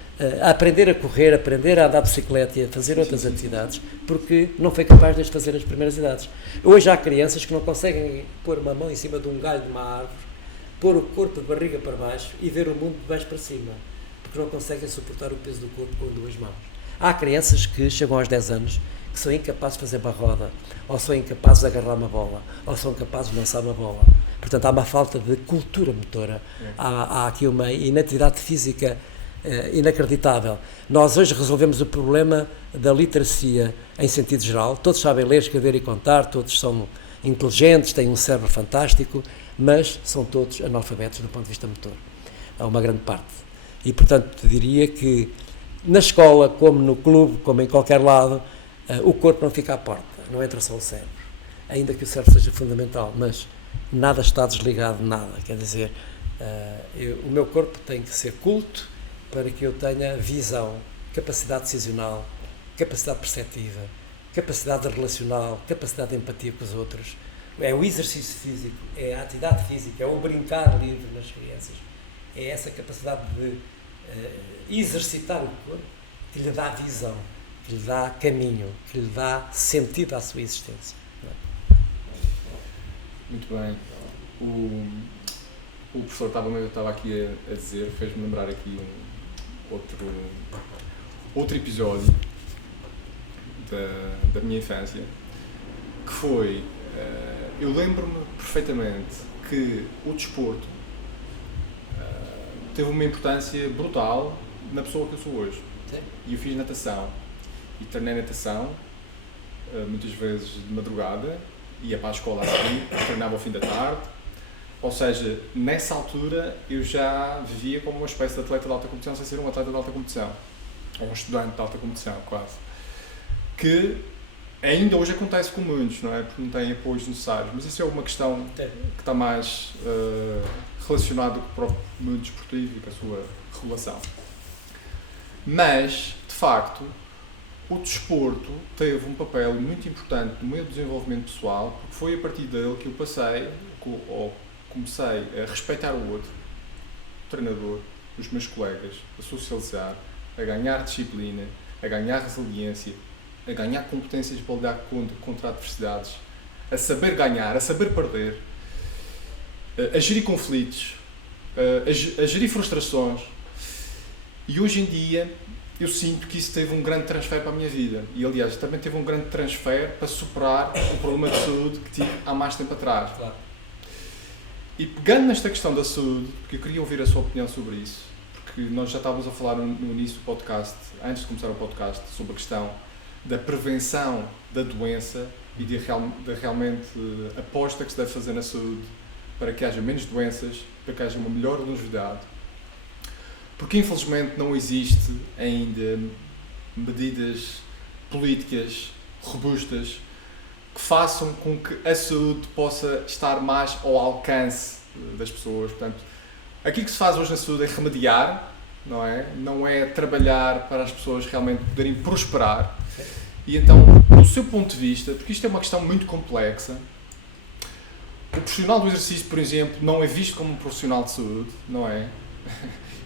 a aprender a correr, a aprender a andar de bicicleta e a fazer outras atividades, porque não foi capaz de as fazer nas primeiras idades. Hoje há crianças que não conseguem pôr uma mão em cima de um galho de uma árvore, pôr o corpo de barriga para baixo e ver o mundo de baixo para cima, porque não conseguem suportar o peso do corpo com 2 mãos. Há crianças que chegam aos 10 anos que são incapazes de fazer uma roda, ou são incapazes de agarrar uma bola, ou são incapazes de lançar uma bola. Portanto, há uma falta de cultura motora, há aqui uma inatividade física inacreditável. Nós hoje resolvemos o problema da literacia em sentido geral, todos sabem ler, escrever e contar, todos são inteligentes, têm um cérebro fantástico, mas são todos analfabetos do ponto de vista motor, há uma grande parte. E, portanto, diria que na escola, como no clube, como em qualquer lado, o corpo não fica à porta, não entra só o cérebro, ainda que o cérebro seja fundamental, mas nada está desligado, nada, quer dizer, o meu corpo tem que ser culto para que eu tenha visão, capacidade decisional, capacidade perceptiva, capacidade relacional, capacidade de empatia com os outros, é o exercício físico, é a atividade física, é o brincar livre nas crianças, é essa capacidade de exercitar o corpo que lhe dá visão, que lhe dá caminho, que lhe dá sentido à sua existência. Muito bem. O professor estava aqui a dizer, fez-me lembrar aqui outro episódio da minha infância, que foi, eu lembro-me perfeitamente que o desporto teve uma importância brutal na pessoa que eu sou hoje. Sim. E eu fiz natação, e treinei natação, muitas vezes de madrugada, ia para a escola a seguir, treinava ao fim da tarde, ou seja, nessa altura eu já vivia como uma espécie de atleta de alta competição sem ser um atleta de alta competição, ou um estudante de alta competição, quase. Que ainda hoje acontece com muitos, não é? Porque não têm apoios necessários, mas isso é uma questão que está mais relacionada com o próprio mundo desportivo e com a sua regulação. Mas, de facto, o desporto teve um papel muito importante no meu desenvolvimento pessoal, porque foi a partir dele que eu comecei a respeitar o outro, o treinador, os meus colegas, a socializar, a ganhar disciplina, a ganhar resiliência, a ganhar competências para lidar contra adversidades, a saber ganhar, a saber perder, a gerir conflitos, a gerir frustrações. E hoje em dia eu sinto que isso teve um grande transfer para a minha vida. E aliás, também teve um grande transfer para superar o problema de saúde que tive há mais tempo atrás. Claro. E pegando nesta questão da saúde, porque eu queria ouvir a sua opinião sobre isso, porque nós já estávamos a falar no início do podcast, antes de começar o podcast, sobre a questão da prevenção da doença e de realmente aposta que se deve fazer na saúde para que haja menos doenças, para que haja uma melhor longevidade. Porque infelizmente não existe ainda medidas políticas robustas que façam com que a saúde possa estar mais ao alcance das pessoas. Portanto, aquilo que se faz hoje na saúde é remediar, não é? Não é trabalhar para as pessoas realmente poderem prosperar. E então, do seu ponto de vista, porque isto é uma questão muito complexa, o profissional do exercício, por exemplo, não é visto como um profissional de saúde, não é?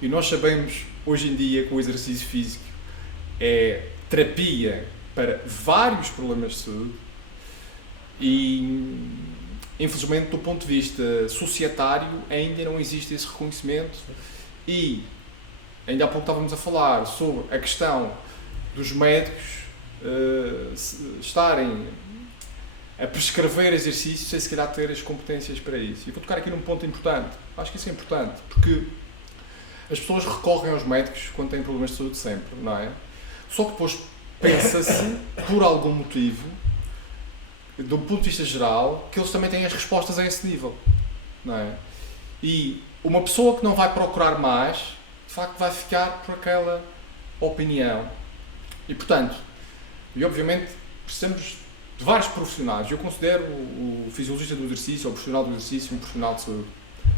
E nós sabemos, hoje em dia, que o exercício físico é terapia para vários problemas de saúde e, infelizmente, do ponto de vista societário, ainda não existe esse reconhecimento e, ainda há pouco estávamos a falar sobre a questão dos médicos estarem a prescrever exercícios sem se calhar ter as competências para isso. E vou tocar aqui num ponto importante. Acho que isso é importante, porque as pessoas recorrem aos médicos quando têm problemas de saúde sempre, não é? Só que depois pensa-se, por algum motivo, do ponto de vista geral, que eles também têm as respostas a esse nível, não é? E uma pessoa que não vai procurar mais, de facto vai ficar por aquela opinião. E portanto, e obviamente precisamos de vários profissionais. Eu considero o fisiologista do exercício, ou o profissional do exercício, um profissional de saúde.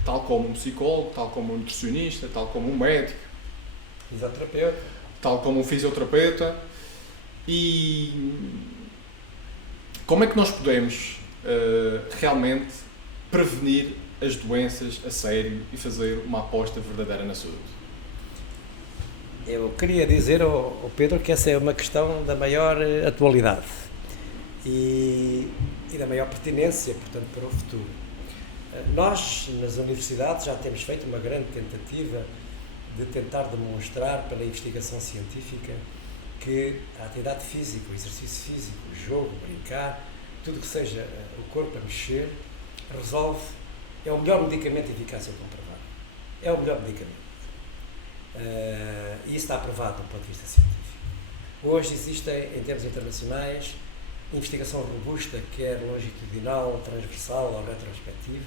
Tal como um psicólogo, tal como um nutricionista, tal como um médico, fisioterapeuta, tal como um fisioterapeuta. E como é que nós podemos realmente prevenir as doenças a sério e fazer uma aposta verdadeira na saúde? Eu queria dizer ao Pedro que essa é uma questão da maior atualidade e da maior pertinência, portanto, para o futuro. Nós, nas universidades, já temos feito uma grande tentativa de tentar demonstrar, pela investigação científica, que a atividade física, o exercício físico, o jogo, brincar, tudo que seja o corpo a mexer, resolve, é o melhor medicamento de eficácia comprovada. É o melhor medicamento. E isso está aprovado do ponto de vista científico. Hoje existem, em termos internacionais, investigação robusta, quer longitudinal, transversal ou retrospectiva,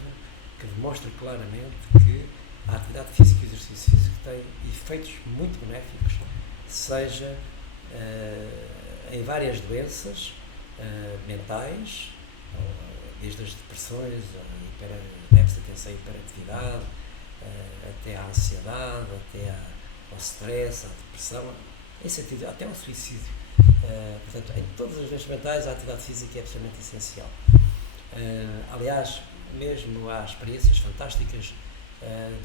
que demonstra claramente que a atividade física e o exercício físico têm efeitos muito benéficos, seja em várias doenças mentais, desde as depressões, a déficit de atenção e hiperatividade, até à ansiedade, até ao stress, à depressão, em sentido, até ao suicídio. Portanto, em todas as doenças mentais a atividade física é absolutamente essencial. Aliás, mesmo há experiências fantásticas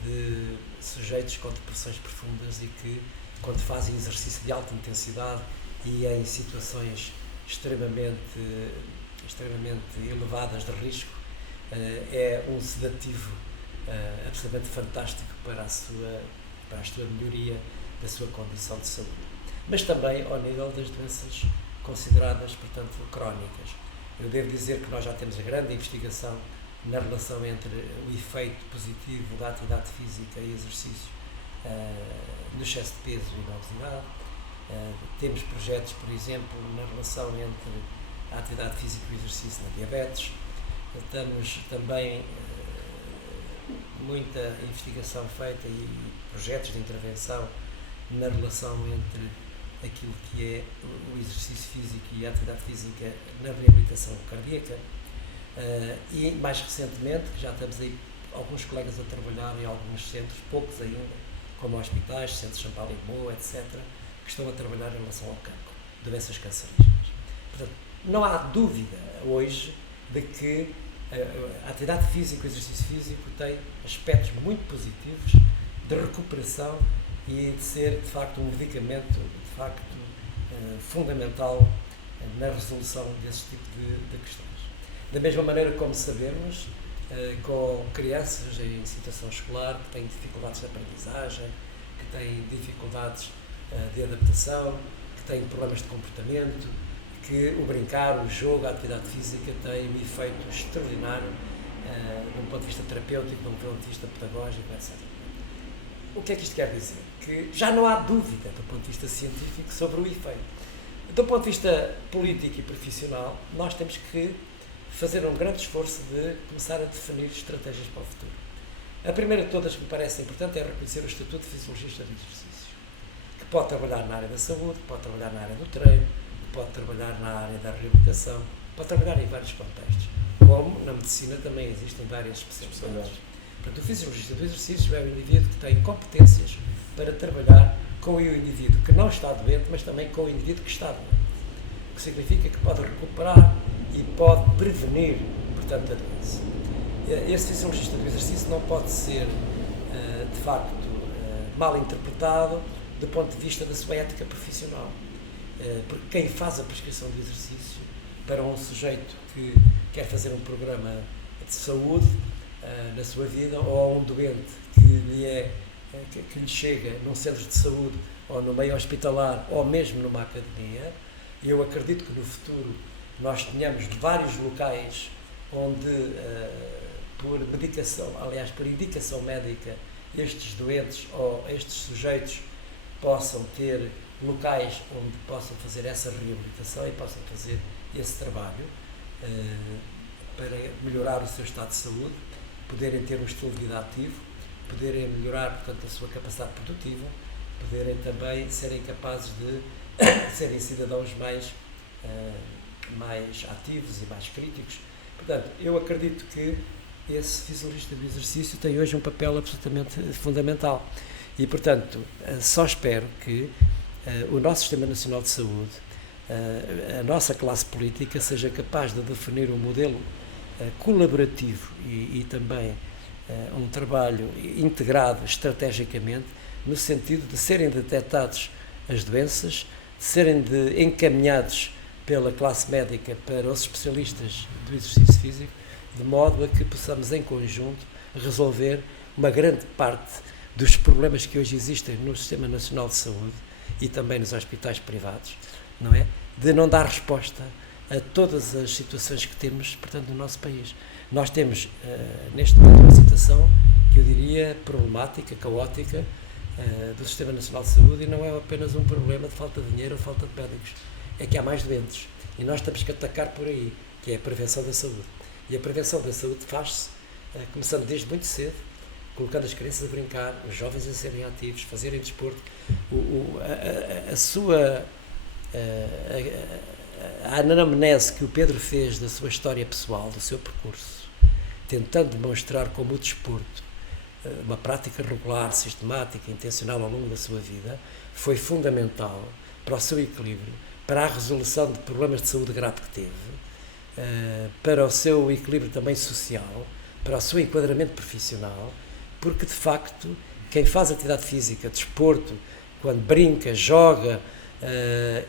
de sujeitos com depressões profundas e que, quando fazem exercício de alta intensidade e em situações extremamente elevadas de risco, é um sedativo absolutamente fantástico para a sua melhoria da sua condição de saúde. Mas também ao nível das doenças consideradas, portanto, crónicas. Eu devo dizer que nós já temos a grande investigação na relação entre o efeito positivo da atividade física e exercício no excesso de peso e na obesidade. Temos projetos, por exemplo, na relação entre a atividade física e o exercício na diabetes. Temos também muita investigação feita e projetos de intervenção na relação entre aquilo que é o exercício físico e a atividade física na reabilitação cardíaca. E mais recentemente, que já estamos aí alguns colegas a trabalhar em alguns centros, poucos ainda, como hospitais, centros de São Paulo e Boa, etc., que estão a trabalhar em relação ao cancro, doenças cancerígenas. Portanto, não há dúvida hoje de que a atividade física e o exercício físico têm aspectos muito positivos de recuperação e de ser, de facto, um medicamento, de facto, fundamental na resolução desse tipo de questões. Da mesma maneira como sabemos, com crianças em situação escolar que têm dificuldades de aprendizagem, que têm dificuldades de adaptação, que têm problemas de comportamento, que o brincar, o jogo, a atividade física tem um efeito extraordinário de um ponto de vista terapêutico, de um ponto de vista pedagógico, etc. O que é que isto quer dizer? Que já não há dúvida, do ponto de vista científico, sobre o efeito. Do ponto de vista político e profissional, nós temos que fazer um grande esforço de começar a definir estratégias para o futuro. A primeira de todas que me parece importante é reconhecer o estatuto de fisiologista de exercício, que pode trabalhar na área da saúde, que pode trabalhar na área do treino, que pode trabalhar na área da reabilitação, pode trabalhar em vários contextos, como na medicina também existem várias especialidades. Portanto, o fisiologista do exercício é o indivíduo que tem competências para trabalhar com o indivíduo que não está doente, mas também com o indivíduo que está doente. O que significa que pode recuperar e pode prevenir, portanto, a doença. Esse fisiologista do exercício não pode ser, de facto, mal interpretado do ponto de vista da sua ética profissional. Porque quem faz a prescrição do exercício para um sujeito que quer fazer um programa de saúde na sua vida, ou a um doente que lhe chega num centro de saúde ou no meio hospitalar ou mesmo numa academia, eu acredito que no futuro nós tenhamos vários locais onde, por indicação médica, estes doentes ou estes sujeitos possam ter locais onde possam fazer essa reabilitação e possam fazer esse trabalho para melhorar o seu estado de saúde, poderem ter um estilo de vida ativo, poderem melhorar, portanto, a sua capacidade produtiva, poderem também serem capazes de serem cidadãos mais ativos e mais críticos. Portanto, eu acredito que esse fisiologista do exercício tem hoje um papel absolutamente fundamental e, portanto, só espero que o nosso Sistema Nacional de Saúde, a nossa classe política, seja capaz de definir um modelo colaborativo e também um trabalho integrado estrategicamente, no sentido de serem detectados as doenças, de serem encaminhados pela classe médica para os especialistas do exercício físico, de modo a que possamos em conjunto resolver uma grande parte dos problemas que hoje existem no Sistema Nacional de Saúde e também nos hospitais privados, não é? De não dar resposta a todas as situações que temos, portanto, no nosso país. Nós temos, neste momento, uma situação que eu diria problemática, caótica, do Sistema Nacional de Saúde, e não é apenas um problema de falta de dinheiro ou de falta de médicos, é que há mais doentes. E nós temos que atacar por aí, que é a prevenção da saúde. E a prevenção da saúde faz-se, começando desde muito cedo, colocando as crianças a brincar, os jovens a serem ativos, fazerem desporto, a anamnese que o Pedro fez da sua história pessoal, do seu percurso, tentando demonstrar como o desporto, uma prática regular, sistemática, intencional ao longo da sua vida, foi fundamental para o seu equilíbrio, para a resolução de problemas de saúde grave que teve, para o seu equilíbrio também social, para o seu enquadramento profissional, porque de facto quem faz atividade física, desporto, quando brinca, joga,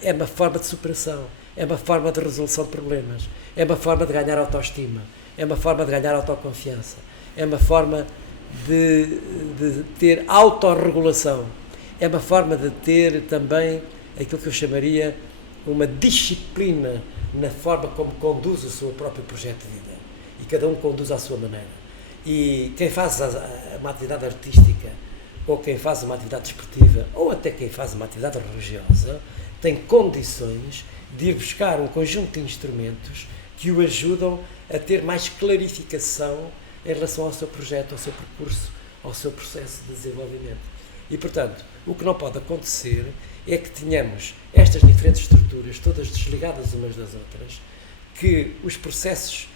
é uma forma de superação, é uma forma de resolução de problemas, é uma forma de ganhar autoestima, é uma forma de ganhar autoconfiança, é uma forma de ter autorregulação, é uma forma de ter também aquilo que eu chamaria uma disciplina na forma como conduz o seu próprio projeto de vida, e cada um conduz à sua maneira. E quem faz uma atividade artística, ou quem faz uma atividade desportiva, ou até quem faz uma atividade religiosa, tem condições de ir buscar um conjunto de instrumentos que o ajudam a ter mais clarificação em relação ao seu projeto, ao seu percurso, ao seu processo de desenvolvimento. E, portanto, o que não pode acontecer é que tenhamos estas diferentes estruturas, todas desligadas umas das outras, que os processos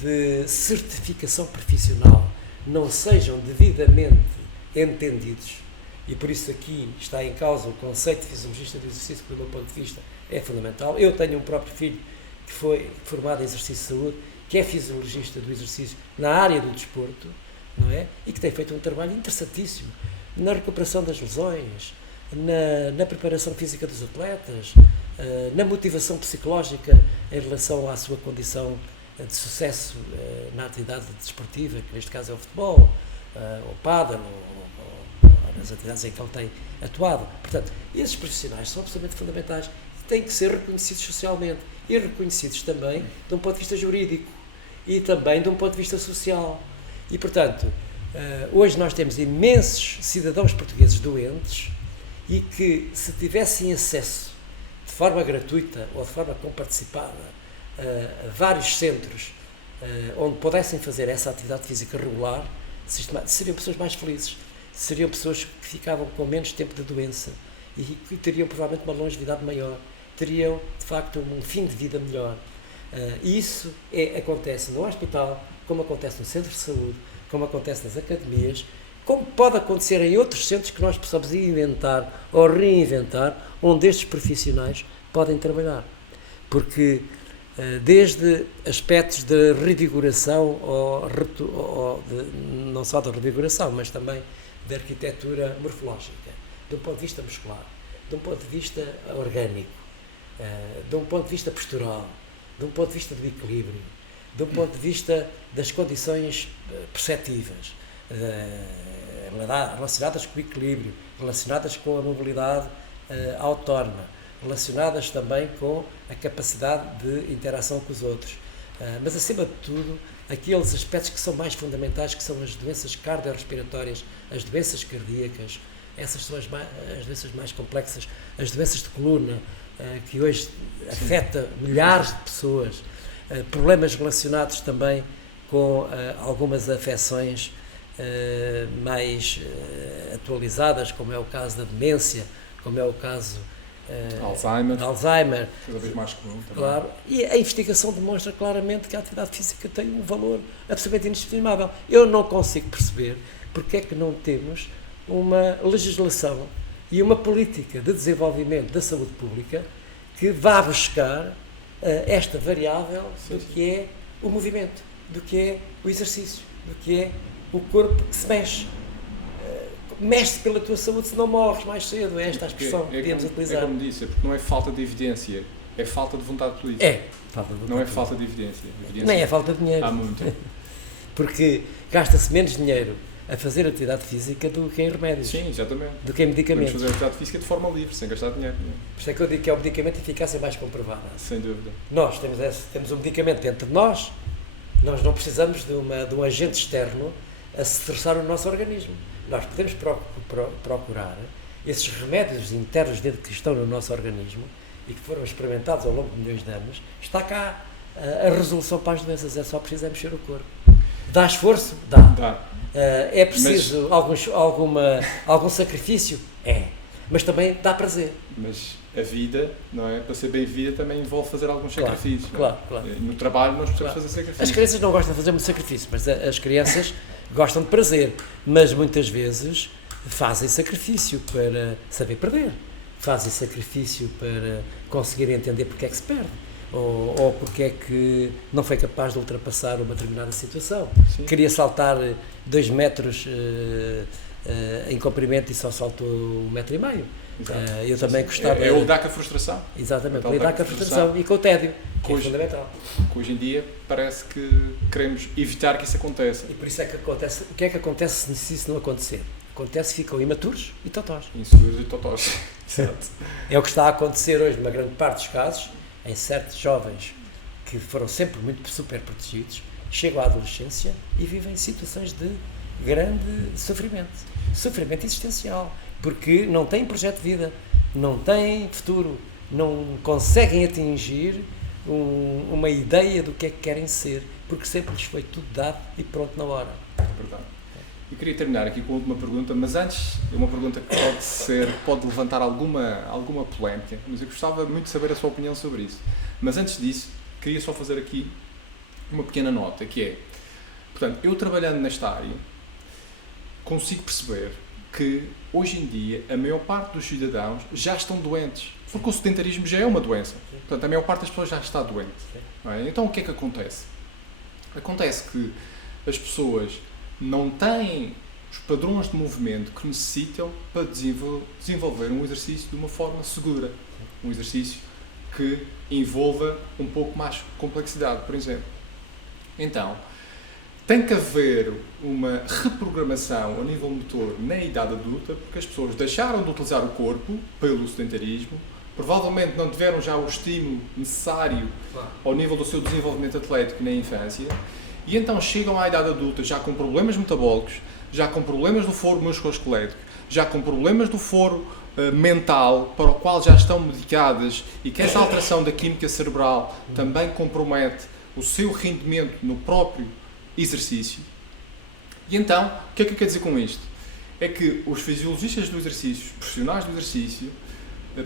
de certificação profissional não sejam devidamente entendidos, e por isso aqui está em causa o conceito de fisiologista do exercício, que do meu ponto de vista é fundamental. Eu tenho um próprio filho que foi formado em exercício de saúde, que é fisiologista do exercício na área do desporto, não é? E que tem feito um trabalho interessantíssimo na recuperação das lesões, na preparação física dos atletas, na motivação psicológica em relação à sua condição de sucesso na atividade desportiva, que neste caso é o futebol, o pádel, ou nas atividades em que ele tem atuado. Portanto, esses profissionais são absolutamente fundamentais e têm que ser reconhecidos socialmente e reconhecidos também de um ponto de vista jurídico e também de um ponto de vista social. E, portanto, hoje nós temos imensos cidadãos portugueses doentes e que, se tivessem acesso de forma gratuita ou de forma comparticipada a vários centros onde pudessem fazer essa atividade física regular, seriam pessoas mais felizes, seriam pessoas que ficavam com menos tempo de doença e que teriam provavelmente uma longevidade maior, teriam de facto um fim de vida melhor. E isso acontece no hospital, como acontece no centro de saúde, como acontece nas academias, como pode acontecer em outros centros que nós possamos inventar ou reinventar, onde estes profissionais podem trabalhar. Porque desde aspectos de revigoração, não só de revigoração, mas também de arquitetura morfológica, de um ponto de vista muscular, de um ponto de vista orgânico, de um ponto de vista postural, de um ponto de vista do equilíbrio, de um ponto de vista das condições perceptivas, relacionadas com o equilíbrio, relacionadas com a mobilidade autónoma, relacionadas também com a capacidade de interação com os outros. Mas, acima de tudo, aqueles aspectos que são mais fundamentais, que são as doenças cardiorrespiratórias, as doenças cardíacas, essas são as doenças mais complexas, as doenças de coluna, que hoje afeta milhares de pessoas, problemas relacionados também com algumas afecções mais atualizadas, como é o caso da demência, como é o caso Alzheimer, cada vez mais comum também. Claro, e a investigação demonstra claramente que a atividade física tem um valor absolutamente inestimável. Eu não consigo perceber porque é que não temos uma legislação e uma política de desenvolvimento da saúde pública que vá buscar esta variável do que é o movimento, do que é o exercício, do que é o corpo que se mexe. Mexe pela tua saúde, se não morres mais cedo. É esta a expressão que podemos utilizar. É como disse, porque não é falta de evidência, é falta de vontade política. É, falta de vontade. Não é falta de evidência. Nem é falta de dinheiro. Há muito. Porque gasta-se menos dinheiro a fazer atividade física do que em remédios. Sim, exatamente. Do que em medicamentos. Podemos fazer atividade física de forma livre, sem gastar dinheiro. Por isso é que eu digo que é o medicamento de eficácia mais comprovada. Sem dúvida. Nós temos um medicamento dentro de nós, nós não precisamos de um agente externo a se estressar o nosso organismo. Nós podemos procurar esses remédios internos dentro que estão no nosso organismo e que foram experimentados ao longo de milhões de anos. Está cá a resolução para as doenças, é só preciso mexer o corpo. Dá esforço? Dá. É preciso algum sacrifício? É. Mas também dá prazer. Mas a vida, não é? Para ser bem vida também envolve fazer alguns sacrifícios. Claro. No trabalho nós precisamos fazer sacrifícios. As crianças não gostam de fazer muito sacrifício, mas as crianças gostam de prazer. Mas muitas vezes fazem sacrifício para saber perder. Fazem sacrifício para conseguir entender porque é que se perde. Ou porque é que não foi capaz de ultrapassar uma determinada situação. Sim. Queria saltar 2 metros em comprimento e só saltou 1,5 metro. Eu também gostava... É lidar com a frustração. Exatamente, lidar com a frustração e com o tédio, que é fundamental. Hoje em dia parece que queremos evitar que isso aconteça. E por isso é que acontece... O que é que acontece se isso não acontecer? Acontece que ficam imaturos e totós. Inseguros e totós. Certo. É o que está a acontecer hoje, numa grande parte dos casos, em certos jovens que foram sempre muito super protegidos, chegam à adolescência e vivem situações de grande sofrimento existencial, porque não têm projeto de vida, não têm futuro, não conseguem atingir uma ideia do que é que querem ser, porque sempre lhes foi tudo dado e pronto na hora. É verdade. Eu queria terminar aqui com a última pergunta, mas antes, é uma pergunta que pode levantar alguma polémica, mas eu gostava muito de saber a sua opinião sobre isso. Mas antes disso, queria só fazer aqui uma pequena nota, que é, portanto, eu trabalhando nesta área, consigo perceber que, hoje em dia, a maior parte dos cidadãos já estão doentes, porque o sedentarismo já é uma doença. Portanto, a maior parte das pessoas já está doente. Não é? Então, o que é que acontece? Acontece que as pessoas não têm os padrões de movimento que necessitam para desenvolver um exercício de uma forma segura. Um exercício que envolva um pouco mais complexidade, por exemplo. Então, tem que haver uma reprogramação a nível motor na idade adulta, porque as pessoas deixaram de utilizar o corpo pelo sedentarismo, provavelmente não tiveram já o estímulo necessário ao nível do seu desenvolvimento atlético na infância, e então chegam à idade adulta já com problemas metabólicos, já com problemas do foro musculoesquelético, já com problemas do foro mental, para o qual já estão medicadas, e que essa alteração da química cerebral também compromete o seu rendimento no próprio exercício. E então, o que é que eu quero dizer com isto? É que os fisiologistas do exercício, os profissionais do exercício,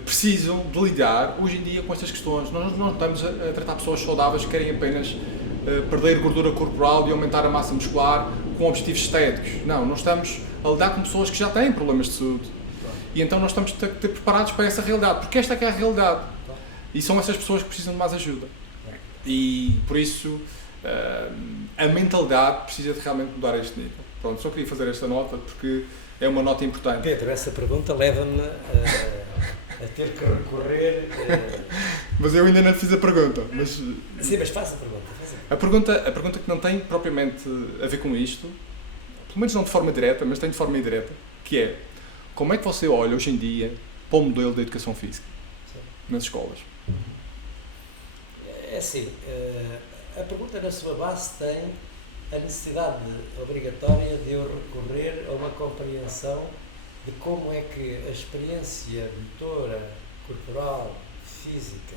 precisam de lidar hoje em dia com estas questões. Nós não estamos a tratar pessoas saudáveis que querem apenas perder gordura corporal e aumentar a massa muscular com objetivos estéticos. Não, nós estamos a lidar com pessoas que já têm problemas de saúde. E então nós estamos a ter preparados para essa realidade, porque esta é que é a realidade. E são essas pessoas que precisam de mais ajuda. E por isso a mentalidade precisa de realmente mudar a este nível. Pronto, só queria fazer esta nota porque é uma nota importante. Pedro, essa pergunta leva-me a ter que recorrer... Mas eu ainda não fiz a pergunta. Mas... Sim, mas faça a pergunta. A pergunta que não tem propriamente a ver com isto, pelo menos não de forma direta, mas tem de forma indireta, que é: como é que você olha hoje em dia para o modelo da educação física nas escolas? É assim, a pergunta na sua base tem a necessidade obrigatória de eu recorrer a uma compreensão de como é que a experiência motora, corporal, física,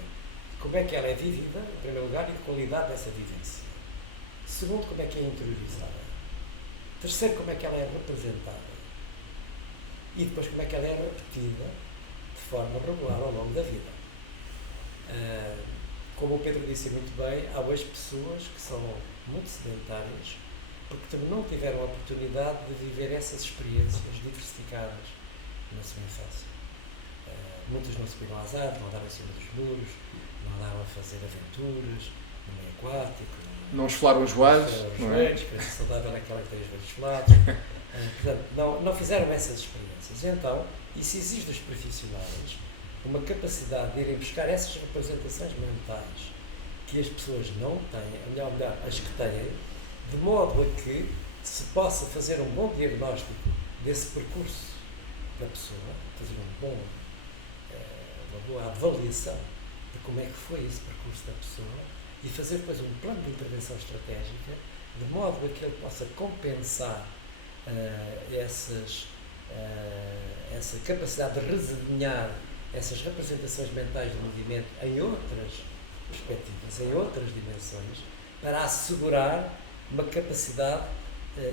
como é que ela é vivida, em primeiro lugar, e de qualidade dessa vivência. Segundo, como é que é interiorizada. Terceiro, como é que ela é representada. E depois, como é que ela é repetida de forma regular ao longo da vida. Como o Pedro disse muito bem, há hoje pessoas que são muito sedentárias porque não tiveram a oportunidade de viver essas experiências diversificadas na sua infância. Muitos não subiram às árvores, não andaram em cima dos muros, não andaram a fazer aventuras no meio aquático. Não esfolaram os joelhos. Criança saudável é aquela que tem os joelhos esfolados. Portanto, não fizeram essas experiências. Então, isso exige dos profissionais uma capacidade de irem buscar essas representações mentais que as pessoas não têm, ou melhor, as que têm, de modo a que se possa fazer um bom diagnóstico desse percurso da pessoa, fazer uma boa avaliação de como é que foi esse percurso da pessoa e fazer depois um plano de intervenção estratégica de modo a que ele possa compensar essa capacidade de redesenhar essas representações mentais do movimento em outras perspectivas, em outras dimensões, para assegurar uma capacidade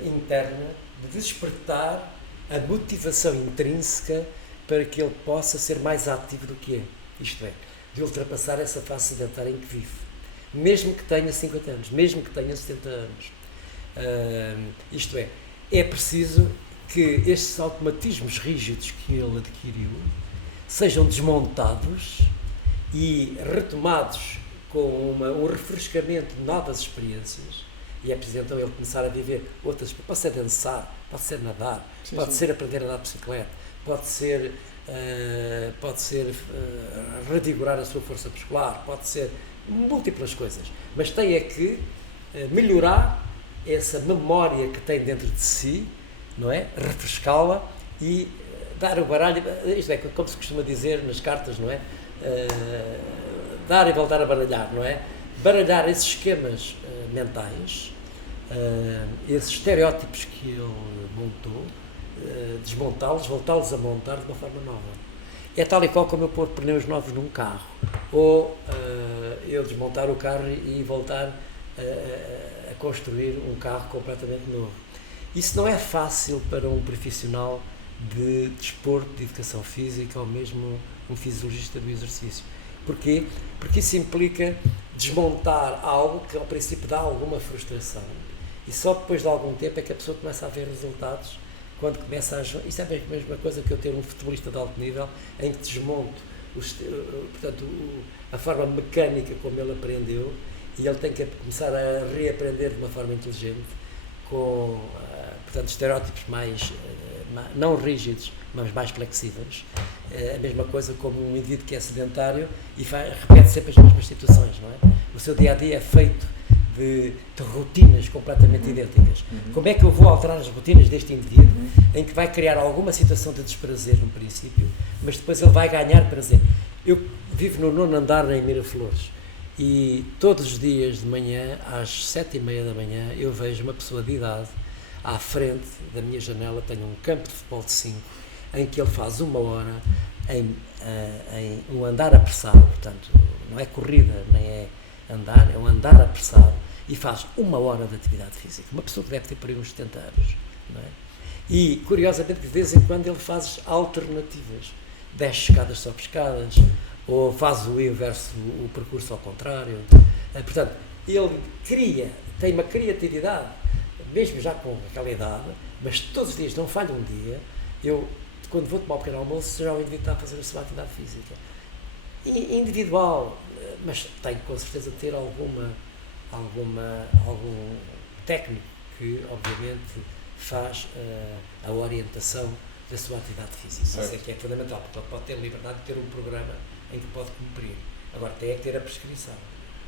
interna de despertar a motivação intrínseca para que ele possa ser mais ativo do que é, isto é, de ultrapassar essa fase sedentária em que vive, mesmo que tenha 50 anos, mesmo que tenha 70 anos. Isto é preciso que estes automatismos rígidos que ele adquiriu sejam desmontados e retomados com um refrescamento de novas experiências, e é preciso então ele começar a viver outras, pode ser dançar, pode ser nadar, pode ser aprender a andar de bicicleta, pode ser revigorar a sua força muscular, pode ser múltiplas coisas, mas tem é que melhorar essa memória que tem dentro de si, não é? Refrescá-la e dar o baralho, isto é como se costuma dizer nas cartas, não é? Dar e voltar a baralhar, não é? Baralhar esses esquemas mentais, esses estereótipos que ele montou, desmontá-los, voltá-los a montar de uma forma nova. É tal e qual como eu pôr pneus novos num carro, ou eu desmontar o carro e voltar a construir um carro completamente novo. Isso não é fácil para um profissional de desporto, de educação física, ou mesmo um fisiologista do exercício. Porquê? Porque isso implica desmontar algo que ao princípio dá alguma frustração, e só depois de algum tempo é que a pessoa começa a ver resultados, quando começa a... Isso é a mesma coisa que eu ter um futebolista de alto nível, em que desmonto a forma mecânica como ele aprendeu, e ele tem que começar a reaprender de uma forma inteligente, com estereótipos mais não rígidos, mas mais flexíveis. A mesma coisa como um indivíduo que é sedentário e repete sempre as mesmas situações, não é? O seu dia-a-dia é feito de rotinas completamente idênticas. Como é que eu vou alterar as rotinas deste indivíduo, em que vai criar alguma situação de desprazer no princípio, mas depois ele vai ganhar prazer? Eu vivo no 9º andar em Miraflores, e todos os dias de manhã, às 7h30 da manhã, eu vejo uma pessoa de idade à frente da minha janela. Tenho um campo de futebol de 5, em que ele faz 1 hora em um andar apressado, portanto, não é corrida, nem é andar, é um andar apressado, e faz 1 hora de atividade física. Uma pessoa que deve ter por aí uns 70 anos, não é? E, curiosamente, de vez em quando ele faz alternativas, desce escadas, sobe escadas, ou faz o inverso, o percurso ao contrário. Portanto, ele tem uma criatividade, mesmo já com aquela idade, mas todos os dias, não falha um dia. Eu, quando vou tomar um pequeno almoço, já o indivíduo está a fazer a sua atividade física. Individual, mas tem com certeza de ter algum técnico que, obviamente, faz a orientação da sua atividade física. Isso é que é fundamental, porque ele pode ter liberdade de ter um programa em que pode cumprir. Agora, tem que ter a prescrição.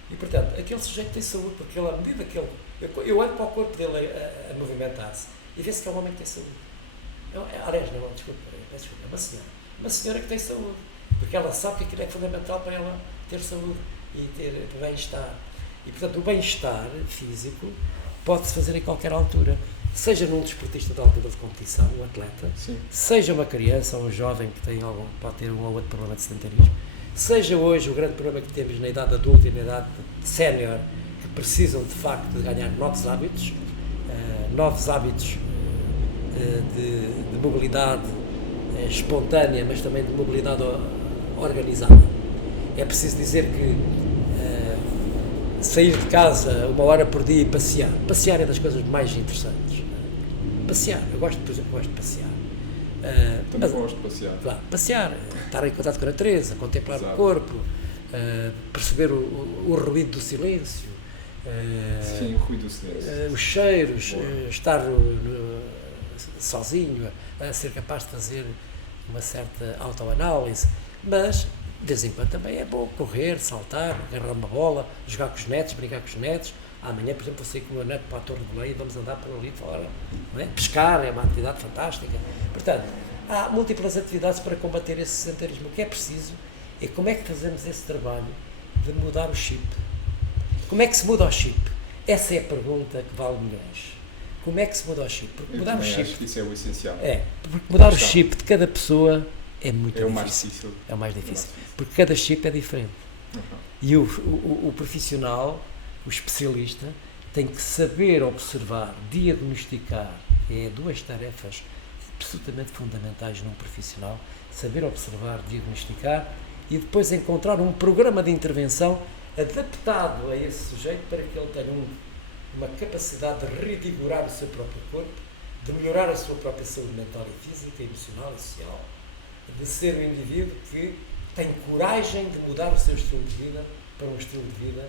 E, portanto, aquele sujeito tem saúde, porque ele, à medida que ele... Eu olho para o corpo dele a movimentar-se e vê-se que é um homem que tem saúde. Aliás, não, desculpa, é uma senhora. Uma senhora que tem saúde, porque ela sabe que aquilo é fundamental para ela ter saúde e ter bem-estar. E, portanto, o bem-estar físico pode-se fazer em qualquer altura. Seja num desportista de altura de competição, um atleta, sim, seja uma criança ou um jovem que pode ter um ou outro problema de sedentarismo, seja hoje o grande problema que temos na idade adulta e na idade sénior, que precisam de facto de ganhar novos hábitos de mobilidade espontânea, mas também de mobilidade organizada. É preciso dizer que sair de casa 1 hora por dia e passear é das coisas mais interessantes. Passear, eu gosto de passear. Também gosto de passear. Claro, passear, estar em contato com a natureza, contemplar o corpo, perceber o ruído do silêncio. Sim, o ruído do silêncio. Os cheiros, estar sozinho, ser capaz de fazer uma certa autoanálise, mas de vez em quando também é bom correr, saltar, agarrar uma bola, jogar com os netos, brincar com os netos, Amanhã, por exemplo, vou sair com o meu neto para a Torre de Belém e vamos andar por ali fora. Não é? Pescar é uma atividade fantástica. Portanto, há múltiplas atividades para combater esse sedentarismo. O que é preciso é como é que fazemos esse trabalho de mudar o chip. Como é que se muda o chip? Essa é a pergunta que vale milhões. Como é que se muda o chip? Porque mudar o chip, acho que isso é o essencial. Porque mudar o chip de cada pessoa é muito difícil. É o mais difícil. Porque cada chip é diferente. E o profissional, o especialista, tem que saber observar, diagnosticar. É duas tarefas absolutamente fundamentais num profissional. Saber observar, diagnosticar e depois encontrar um programa de intervenção adaptado a esse sujeito para que ele tenha uma capacidade de revigorar o seu próprio corpo, de melhorar a sua própria saúde mental e física, emocional e social, de ser um indivíduo que tem coragem de mudar o seu estilo de vida para um estilo de vida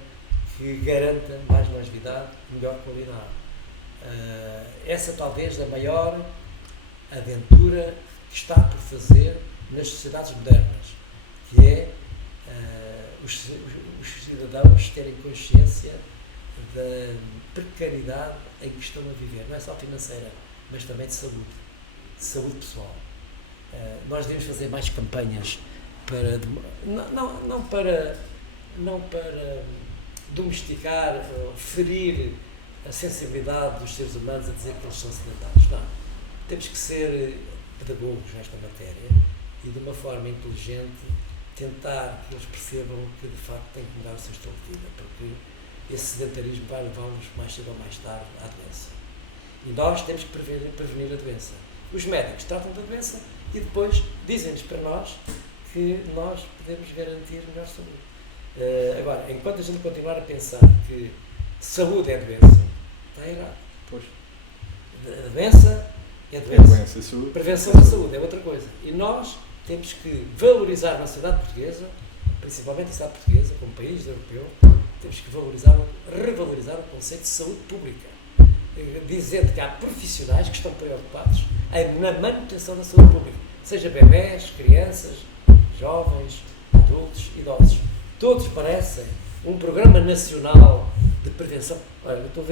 que garanta mais longevidade e melhor qualidade. Essa talvez a maior aventura que está por fazer nas sociedades modernas, que é os cidadãos terem consciência da precariedade em que estão a viver, não é só financeira, mas também de saúde pessoal. Nós devemos fazer mais campanhas para não para domesticar ou ferir a sensibilidade dos seres humanos a dizer que eles são sedentários. Não. Temos que ser pedagogos nesta matéria e de uma forma inteligente tentar que eles percebam que de facto têm que mudar o seu estilo de vida, porque esse sedentarismo vai levá-los mais cedo ou mais tarde à doença. E nós temos que prevenir a doença. Os médicos tratam da doença e depois dizem-nos para nós que nós podemos garantir melhor saúde. Agora, enquanto a gente continuar a pensar que saúde é doença, está errado. Pois. A doença é doença. Saúde. Prevenção da saúde é outra coisa. E nós temos que valorizar na sociedade portuguesa, principalmente na sociedade portuguesa, como país europeu, temos que revalorizar o conceito de saúde pública, dizendo que há profissionais que estão preocupados na manutenção da saúde pública, seja bebés, crianças, jovens, adultos, idosos. Todos merecem um programa nacional de prevenção. Olha, eu estou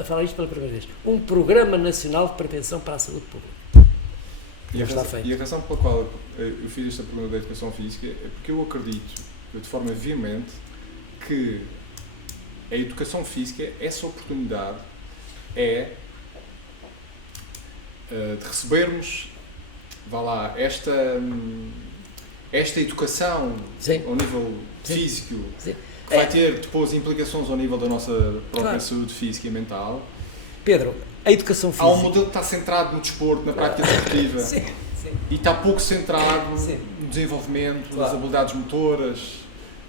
a falar isto pela primeira vez. Um programa nacional de prevenção para a saúde pública. E a razão pela qual eu fiz esta pergunta da educação física é porque eu acredito, de forma veemente, que a educação física, essa oportunidade é de recebermos, esta educação ao nível físico, que vai ter depois implicações ao nível da nossa própria saúde física e mental. Pedro, a educação física... Há um modelo que está centrado no desporto, na prática desportiva, e está pouco centrado no desenvolvimento, nas habilidades motoras,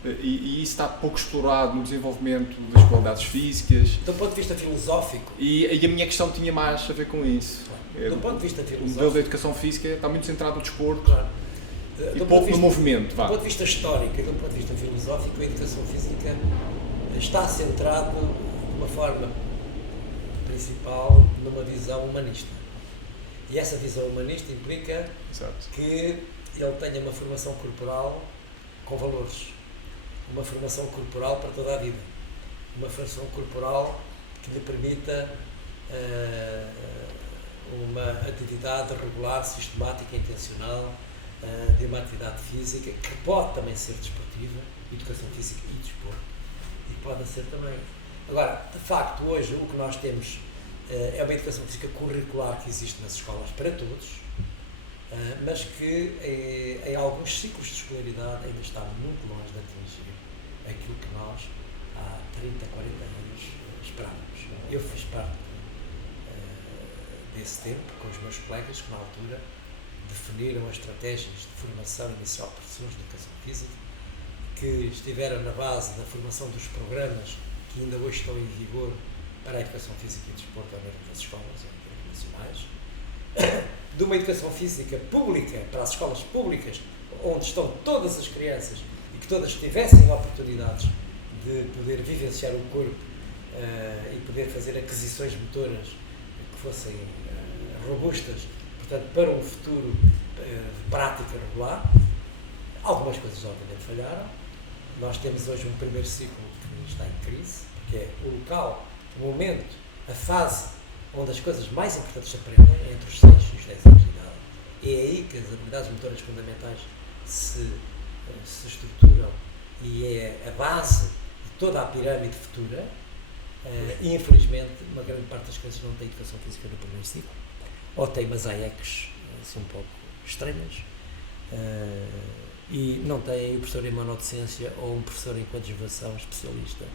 e isso está pouco explorado no desenvolvimento das qualidades físicas. Do ponto de vista filosófico... E a minha questão tinha mais a ver com isso. Do ponto de vista filosófico... O modelo da educação física está muito centrado no desporto. Claro. E pouco no movimento. Do ponto de vista histórico e do ponto de vista filosófico, a educação física está centrada de uma forma principal numa visão humanista. E essa visão humanista implica que ele tenha uma formação corporal com valores, uma formação corporal para toda a vida, uma formação corporal que lhe permita uma atividade regular, sistemática, intencional, de uma atividade física, que pode também ser desportiva, educação física e desporto, e pode ser também. Agora, de facto, hoje o que nós temos é uma educação física curricular que existe nas escolas para todos, mas que em alguns ciclos de escolaridade ainda está muito longe de atingir aquilo que nós há 30, 40 anos esperávamos. Eu fiz parte desse tempo com os meus colegas que na altura definiram as estratégias de formação inicial de professores de educação física, que estiveram na base da formação dos programas que ainda hoje estão em vigor para a educação física e desporto ao nível das escolas internacionais, de uma educação física pública para as escolas públicas, onde estão todas as crianças e que todas tivessem oportunidades de poder vivenciar o corpo e poder fazer aquisições motoras que fossem robustas, portanto, para um futuro de prática regular. Algumas coisas obviamente falharam. Nós temos hoje um primeiro ciclo que está em crise, porque é o local o momento, a fase onde as coisas mais importantes se aprendem é entre os 6 e os 10 anos de idade. É aí que as habilidades motoras fundamentais se estruturam e é a base de toda a pirâmide futura. E infelizmente uma grande parte das crianças não tem educação física no primeiro ciclo, ou tem mosaics assim um pouco estranhas, e não tem o professor em imunodocência ou um professor em coadjuvação especialista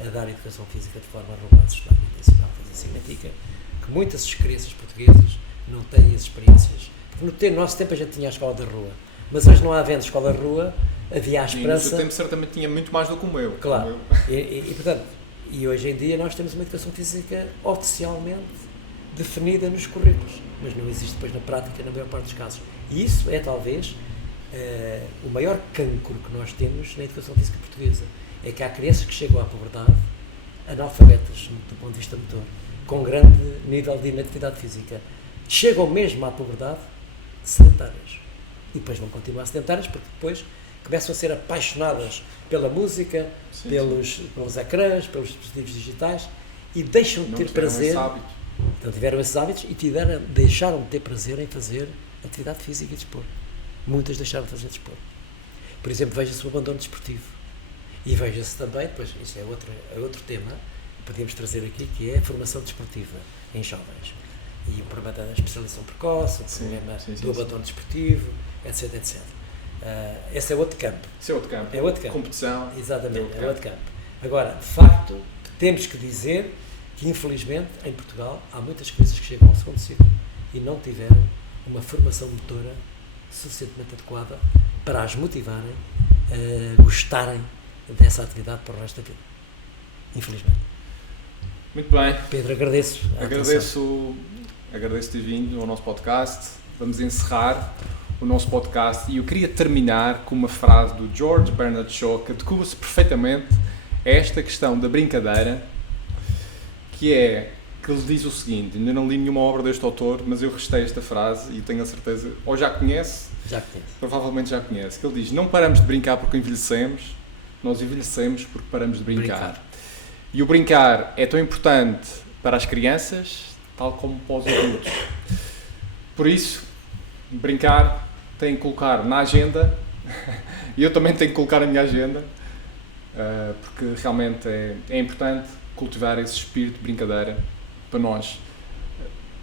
a dar educação física de forma regular, sistemática e intencional. Significa que muitas crianças portuguesas não têm as experiências, porque no nosso tempo a gente tinha a escola da rua, mas hoje não havendo escola da rua, havia a esperança. E no seu tempo certamente tinha muito mais do que o meu. Claro, portanto, e hoje em dia nós temos uma educação física oficialmente definida nos currículos, mas não existe depois na prática na maior parte dos casos. E isso é talvez o maior cancro que nós temos na educação física portuguesa, é que há crianças que chegam à puberdade analfabetas do ponto de vista motor, com grande nível de inatividade física, chegam mesmo à puberdade sedentárias, e depois vão continuar sedentárias porque depois começam a ser apaixonadas pela música, pelos ecrãs, pelos dispositivos digitais, e deixam de ter prazer. Não tiveram esses hábitos e deixaram de ter prazer em fazer atividade física e desporto. Muitas deixaram de fazer desporto. Por exemplo, veja-se o abandono desportivo. E veja-se também, depois, isso é outro tema que podíamos trazer aqui, que é a formação desportiva em jovens. E o problema da especialização precoce, o problema do abandono desportivo, etc, etc. Esse é outro campo. É outro campo. Competição. Exatamente, é outro campo. Agora, de facto, temos que dizer que, infelizmente, em Portugal, há muitas crianças que chegam ao segundo ciclo e não tiveram uma formação motora suficientemente adequada para as motivarem a gostarem dessa atividade para o resto da vida. Infelizmente. Muito bem. Pedro, agradeço ter vindo ao nosso podcast. Vamos encerrar o nosso podcast e eu queria terminar com uma frase do George Bernard Shaw que adequa-se perfeitamente a esta questão da brincadeira, que ele diz o seguinte: ainda não li nenhuma obra deste autor, mas eu restei esta frase e tenho a certeza, ou já conhece, provavelmente já conhece, que ele diz: não paramos de brincar porque envelhecemos, nós envelhecemos porque paramos de brincar. E o brincar é tão importante para as crianças, tal como para os adultos. Por isso, brincar tem que colocar na agenda, e eu também tenho que colocar na minha agenda, porque realmente é importante cultivar esse espírito de brincadeira para nós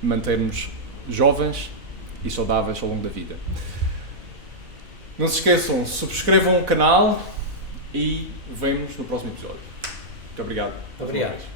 mantermos jovens e saudáveis ao longo da vida. Não se esqueçam, subscrevam o canal e vemo-nos no próximo episódio. Muito obrigado. Obrigado.